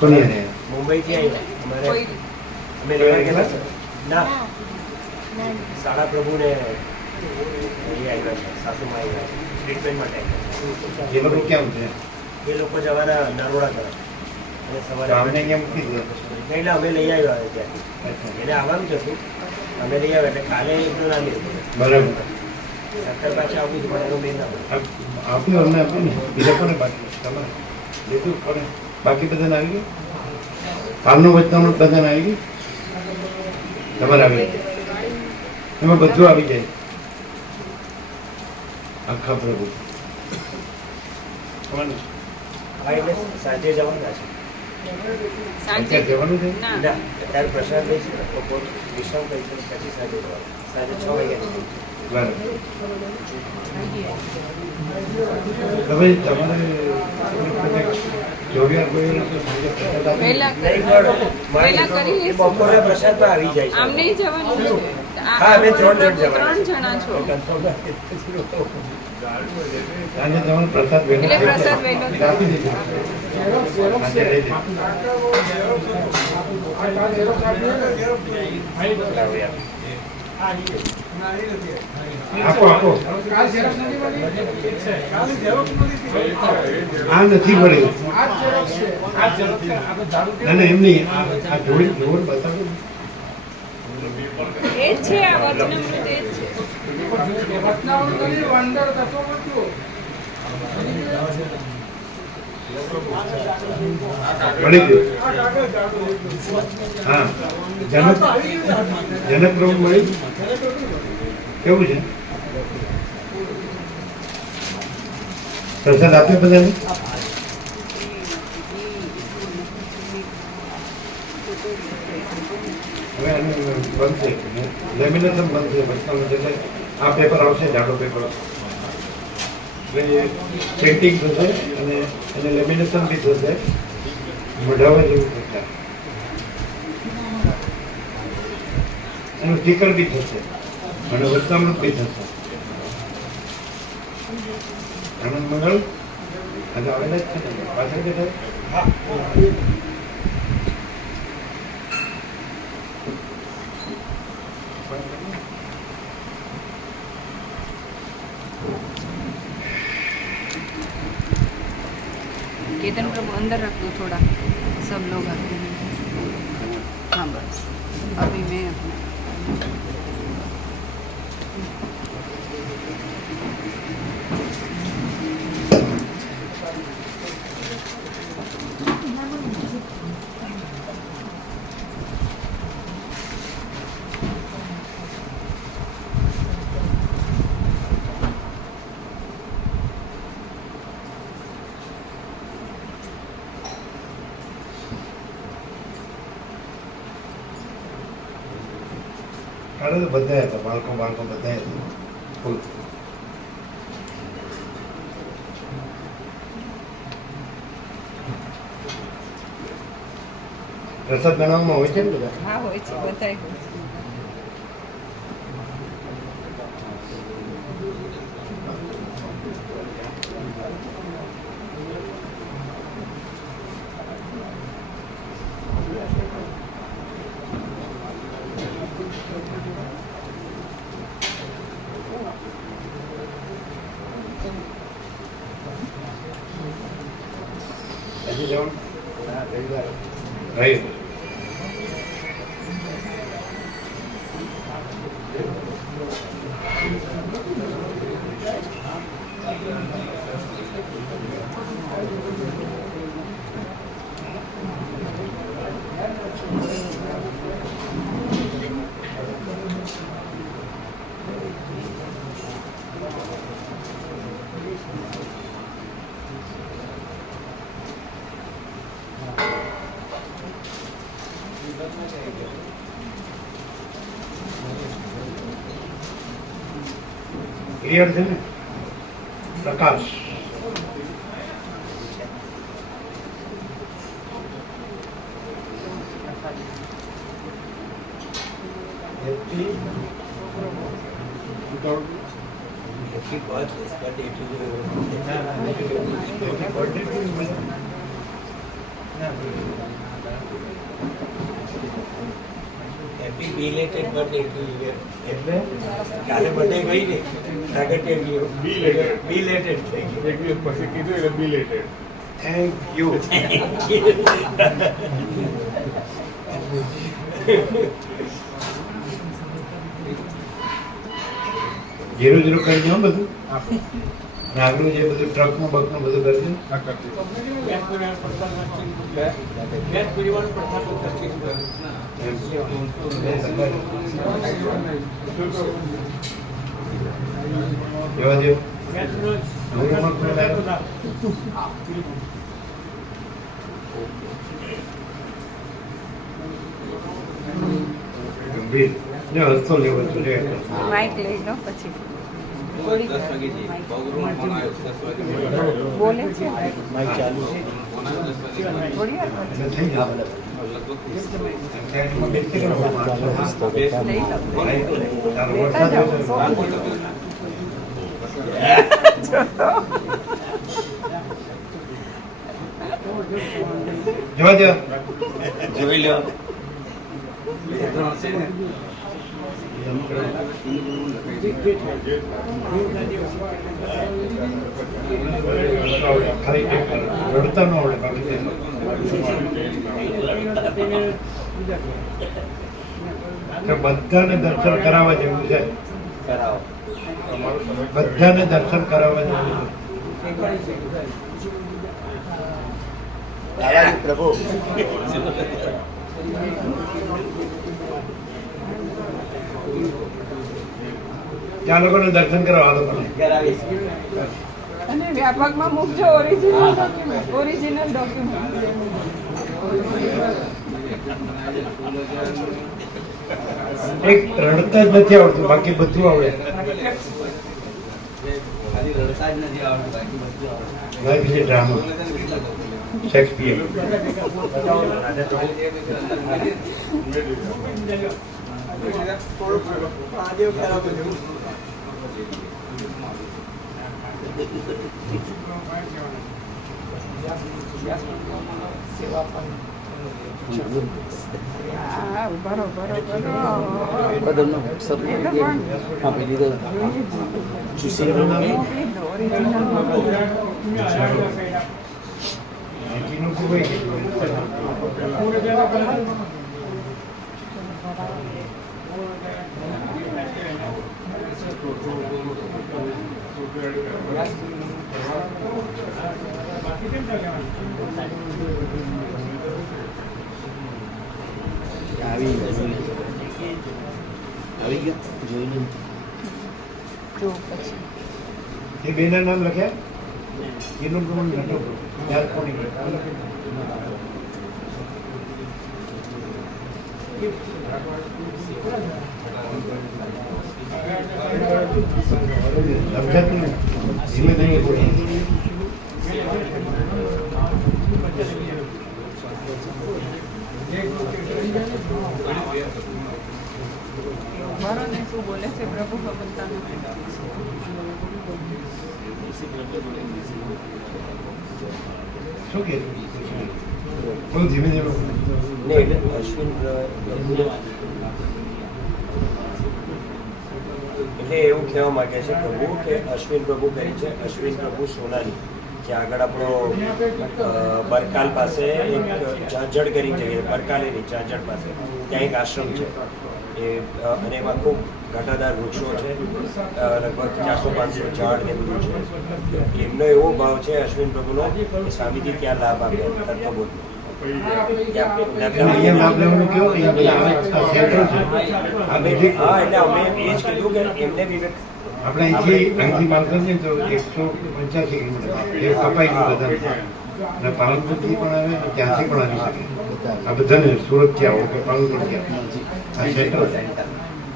કોને રહ્યા? મુંબઈથી આવ્યા. અમારે કોઈ અમે લેવા ગયેલા છે. ના, શાળા પ્રભુને એ આવ્યા છે, સાસુમાં આવ્યા છે, ટ્રીટમેન્ટ માટે આવ્યા એ લોકો ક્યાં ઉતરે? છે. એ લોકો જવાના નરોડા તરફ. અને તો સવારે અમને અહીંયા મૂકી દો. એટલે અમે લઈ આવ્યા ત્યાંથી. અચ્છા, એને આવવાનું જ હતું, અમે લઈ આવ્યા. એટલે કાલે એકદમ ના લીધું. બરાબર. સત્તર પાછા આવું હતું પણ એનો મેં ના મળ્યો. આપ્યું અમને આપ્યું ને. બીજા કોને બાકી? તમારે લીધું કોને? બાકી બધાને આવી ગયું? હાલનું વચનામૃત બધાને આવી ગયું? તમારે આવી જાય, એમાં બધું આવી જાય, આખા પ્રભુ. કોને? હા, એટલે સાંજે જવાના છે. સાંજે અત્યારે જવાનું છે? ના ના, અત્યારે પ્રસાદ લઈશું ને, બપોર વિશ્રામ કરીશું ને પછી સાંજે જવાનું. સાંજે 6 વાગ્યા બરાબર. હવે તમારે જોડિયાર કોઈ તો સાંજે પ્રસાદ આપી? વહેલા નહીં વહેલા કરી પણ લઈશું. બપોરે પ્રસાદમાં આવી જાય છે. આમ નહીં જવાનું છે. હા, અમે 3 જણ જવાના. 3 જણા છો સાંજે તમારો પ્રસાદ વહેલો એટલે થઈ પ્રસાદ જાય. વહેલો આપી દીધો. સાંજે લઈ લીધો. આપો આપો. આ નથી મળ્યું. ના ના, એમ નહીં. આ જોડ બતાવો. એ જ છે આ વચનામૃત એ જ છે. મળી ગયું. હા, જનક પ્રભુ મળી. કેવું છે? પ્રસાદ આપ્યો બધાને? હવે આને બનશે, લેમિનેશન બનશે વચનામૃત. એટલે આ પેપર આવશે, જાડો પેપર. પ્રિન્ટિંગ થશે અને એને લેમિનેશન બી થશે, મઢાવા જેવું થશે, એનું સ્ટીકર બી થશે અને વચનામૃત બી થશે. આનંદ મંગળ આજે આવેલા જ છે ને, પાછળ બેઠા. केतन प्रभु अंदर रख दो थोड़ा, सब लोग आते हैं. हाँ बस अभी मैं अपना કાલે તો બધા હતા, બાળકો બધા હતા ફૂલ. પ્રસાદ બનાવવામાં હોય છે ને બધા? हाँ हो बताए हो. હજી જવાનું? હા, રહ્યું. ક્લિયર છે ને? પ્રકાશ Happy birthday to you. Happy belated birthday to you. એટલે કાલે birthday ગઈ ને પ્રાગટ્ય ગયો. Belated. Belated થઈ ગયું. એક દિવસ પછી કીધું એટલે belated. Thank you. Zero zero કરી દો બધું. અને આગળ જે બધું ટ્રકનું બકનું બધું કરશે આ કરતી એવા જે ગુરુમાં કોઈ લાગે? ગંભીર ને હસ્તો લેવો તો લે માઇક લઈ લો પછી થોડી બોલે છે માઇક ચાલુ છે થોડી વાર એટલે થઈ જાય લઈ લો તારો લેતા વરસાદ જાઓ જોવા દો જોઈ લો ખાલી રડતા ન આવડે બાકી બધાને દર્શન કરાવવા જેવું છે કરાવો બધાને દર્શન કરાવવા જેવું છે દાદાજી પ્રભુ ત્યાં લોકોને દર્શન કરવા આ લોકોને કરાવીશ અને વ્યાપકમાં મૂકજો ઓરિજિનલ ડોક્યુમેન્ટ એક રડતા જ નથી આવડતું બાકી બધું આવડે life is a drama Shakespeare હા બરો એનું કોઈ જો પછી એ બેના નામ લખ્યા એનું પ્રમાણ નતો યાદ કોની સમજાતું ને ધીમે ધીમે બોલો બરો ને શું બોલે છે પ્રભુ ભગવંતા શું કે બહુ ધીમે ધીમે ને એટલે અશ્વિન પ્રભુનો એટલે એવું કહેવા માંગે છે પ્રભુ કે અશ્વિન પ્રભુ કરી છે અશ્વિન પ્રભુ સોનાની જ્યાં આગળ આપણો બરકાલ પાસે એક ઝાંઝડ કરી જગ્યાએ બરકાલે નહીં ઝાંઝડ પાસે ત્યાં એક આશ્રમ છે એ અને એમાં ખૂબ ઘટાદાર વૃક્ષો છે લગભગ 400-500 ઝાડ ને બધું છે એમનો એવો ભાવ છે અશ્વિન પ્રભુનો કે સ્વામીજી ત્યાં લાભ આપ્યો તત્વબોધ અહીંયા લાભ લેવાનું કેવું અહીંયા આ સેન્ટર છે આ નજીક હા એટલે અમે એ જ કીધું કે એમને વિવેક આપણે અહીંથી માલકર ને તો 185 કિલોમીટર એ કપાઈ ગયું બધા અને પાલનપુરથી પણ આવે ને ત્યાંથી પણ આવી શકે આ બધાને સુરતથી આવો કે પાલનપુરથી આવો આ સેન્ટર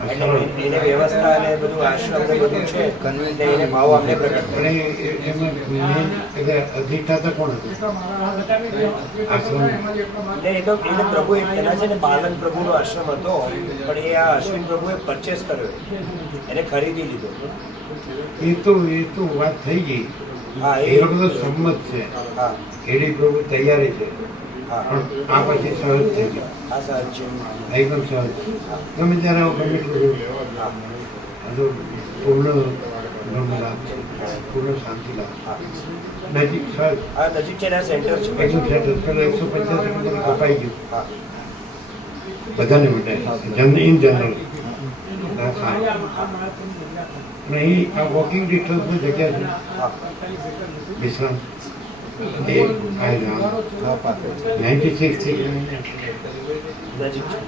એટલે એને વ્યવસ્થા અને બધું આશ્રમ ને બધું છે એટલે એને ભાવ અમને પ્રગટ કરે અને એમાં મેન એટલે અધિષ્ઠાતા કોણ હતું આશ્રમ એટલે એ તો એને પ્રભુ એના છે ને પાલન પ્રભુનો આશ્રમ હતો પણ એ આ અશ્વિન પ્રભુએ પરચેસ કર્યો એને ખરીદી લીધો એ તો વાત થઈ ગઈ હા એ લોકો તો સંમત છે હા એડી પ્રભુ તૈયારી છે હા પણ આ પછી સહજ થઈ ગયું આ સહજ છે એકદમ સહજ ગમે ત્યારે આવો ગમે એટલું હા આ તો પૂર્ણ બ્રહ્મ લાભ છે પૂર્ણ શાંતિ લાભ નજીક સહજ આ નજીક છે ને સેન્ટર છે એકદમ સેન્ટર પેલો 185 કિલોમીટર કપાઈ ગયું હા બધાને માટે ઇન જનરલ અને અહીં આ વોકિંગ ડિસ્ટન્સની જગ્યા છે વિશ્રામ એ આ ગામ 96 થી નજીક છે.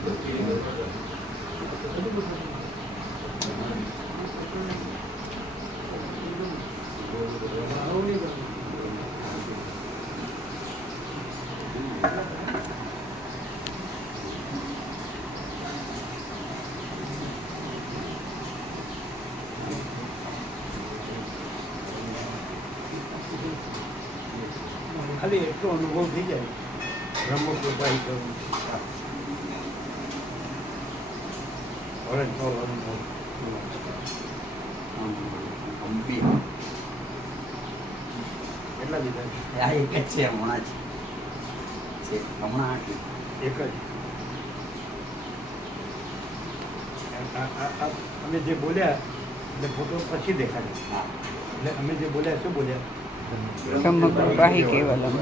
ખાલી એટલો અનુભવ થઈ જાય બ્રહ્મકૃપા કરવું હવે તો અનુભવ કેટલા લીધા આ એક જ છે હમણાં જ છે હમણાં એક જ અમે જે બોલ્યા એટલે ફોટો પછી દેખાડે એટલે અમે જે બોલ્યા શું બોલ્યા બ્રહ્મકૃપા હિ કેવલમ.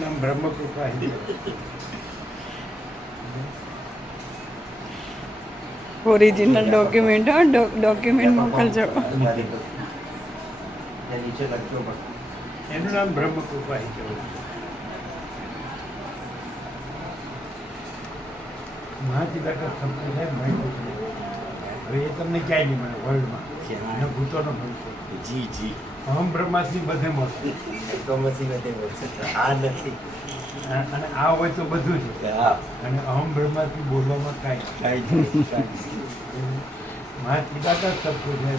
નામ બ્રહ્મકૃપા હિ ઓરિજિનલ ડોક્યુમેન્ટ ડોક્યુમેન્ટ મોકલજો. નીચે લખજો પણ એનું નામ બ્રહ્મકૃપા હિ કેવલમ. મહાચિદાકા સંતો છે હવે એ તમને ક્યાંય નહીં મળે વર્લ્ડમાં અને ભૂતોનો ભણશે જી જી અહમ બ્રહ્માસ્મિ બધે મળશે તો પછી બધે બોલશે આ નથી. અને આ હોય તો બધું છે હા અને અહમ બ્રહ્માસ્મિ બોલવામાં કાંઈ કાંઈ જ નહીં. મહાચિદાકા સંતો છે